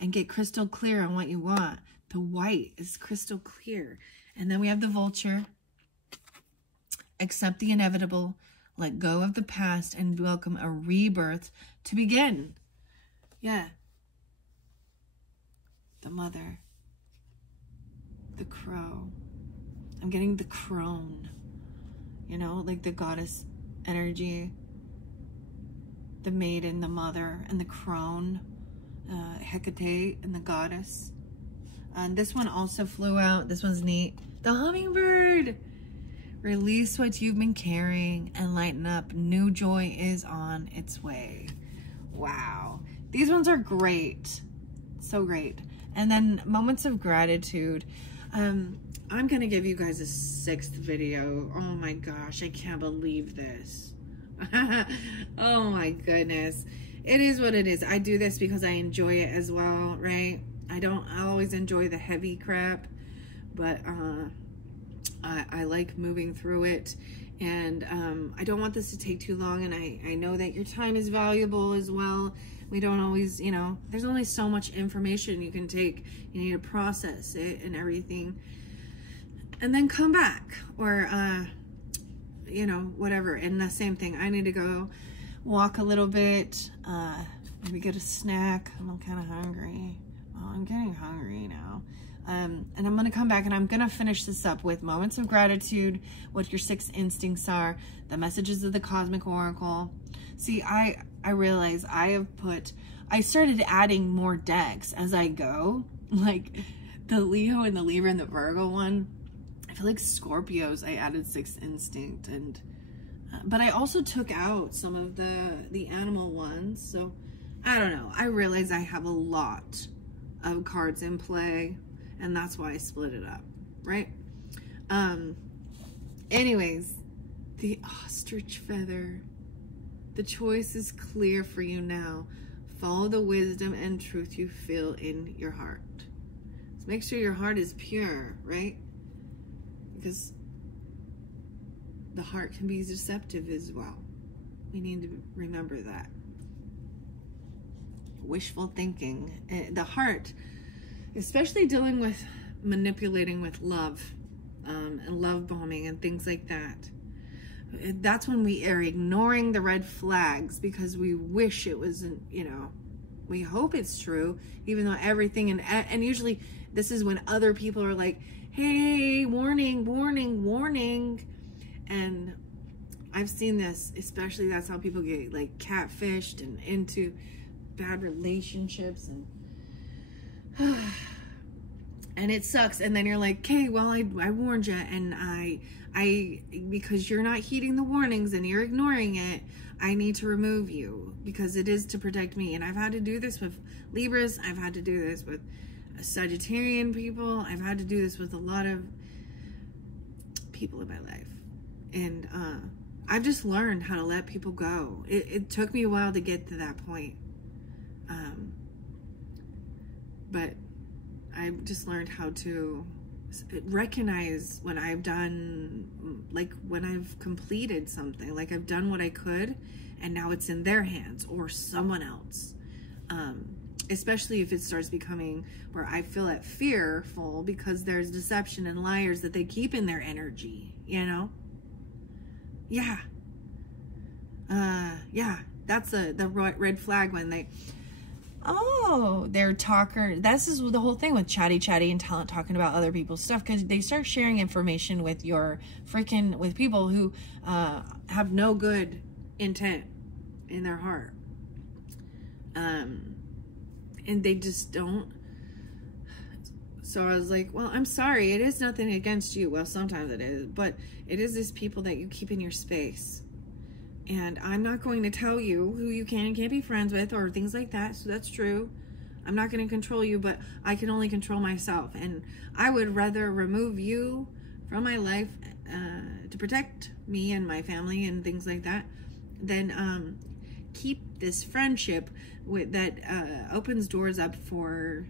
and get crystal clear on what you want. The white is crystal clear. And then we have the vulture. Accept the inevitable. Let go of the past and welcome a rebirth to begin. Yeah. The mother, the crow. I'm getting the crone, you know, like the goddess energy, the maiden, the mother, and the crone, Hecate and the goddess. And this one also flew out. This one's neat. The hummingbird. Release what you've been carrying and lighten up. New joy is on its way. Wow. These ones are great. So great. And then moments of gratitude. I'm going to give you guys a 6th video. Oh my gosh, I can't believe this. Oh my goodness. It is what it is. I do this because I enjoy it as well, right? I don't always enjoy the heavy crap, but I like moving through it. And I don't want this to take too long. And I know that your time is valuable as well. We don't always, you know, there's only so much information you can take. You need to process it and everything. And then come back or, you know, whatever. And the same thing. I need to go walk a little bit. Maybe get a snack. I'm kind of hungry. Oh, I'm getting hungry now. And I'm going to come back and I'm going to finish this up with moments of gratitude, what your 6 instincts are, the messages of the cosmic oracle. See, I realize I started adding more decks as I go, like the Leo and the Libra and the Virgo one. I feel like Scorpios, I added 6th instinct, and But I also took out some of the animal ones. So I don't know. I realize I have a lot of cards in play, and that's why I split it up, right? Anyways, the ostrich feather. The choice is clear for you now. Follow the wisdom and truth you feel in your heart. So make sure your heart is pure, right? Because the heart can be deceptive as well. We need to remember that. Wishful thinking. The heart, especially dealing with manipulating with love, and love bombing and things like that. That's when we are ignoring the red flags because we wish it wasn't, you know, we hope it's true, even though everything, and usually this is when other people are like, hey, warning, warning, warning. And I've seen this, especially that's how people get like catfished and into bad relationships, and it sucks. And then you're like, okay, well, I warned you, and I because you're not heeding the warnings and you're ignoring it, I need to remove you because it is to protect me. And I've had to do this with Libras. I've had to do this with Sagittarian people. I've had to do this with a lot of people in my life. And I've just learned how to let people go. It took me a while to get to that point. But I've just learned how to recognize when I've done, like when I've completed something, like I've done what I could and now it's in their hands or someone else. Especially if it starts becoming where I feel fearful because there's deception and liars that they keep in their energy, you know? Yeah. Yeah, that's the red flag when they, oh, they're talker. This is the whole thing with chatty and talking about other people's stuff, because they start sharing information with with people who have no good intent in their heart. And they just don't. So I was like, well, I'm sorry. It is nothing against you. Well, sometimes it is, but it is these people that you keep in your space. And I'm not going to tell you who you can and can't be friends with or things like that. So that's true. I'm not going to control you, but I can only control myself. And I would rather remove you from my life to protect me and my family and things like that than keep this friendship that opens doors up for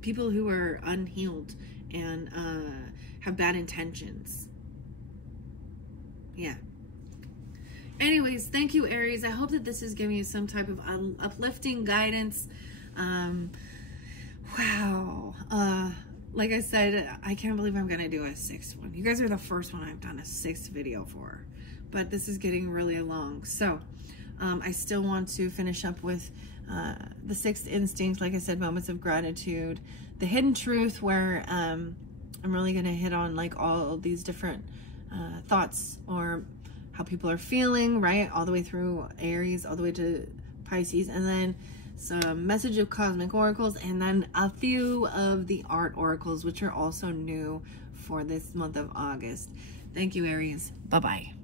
people who are unhealed and have bad intentions. Yeah. Anyways, thank you, Aries. I hope that this is giving you some type of uplifting guidance. Wow. Like I said, I can't believe I'm going to do a 6th one. You guys are the first one I've done a 6th video for. But this is getting really long. So, I still want to finish up with the 6th instinct. Like I said, moments of gratitude. The hidden truth, where I'm really going to hit on like all of these different thoughts or how people are feeling, right? All the way through Aries, all the way to Pisces, and then some message of cosmic oracles, and then a few of the art oracles, which are also new for this month of August. Thank you, Aries. Bye-bye.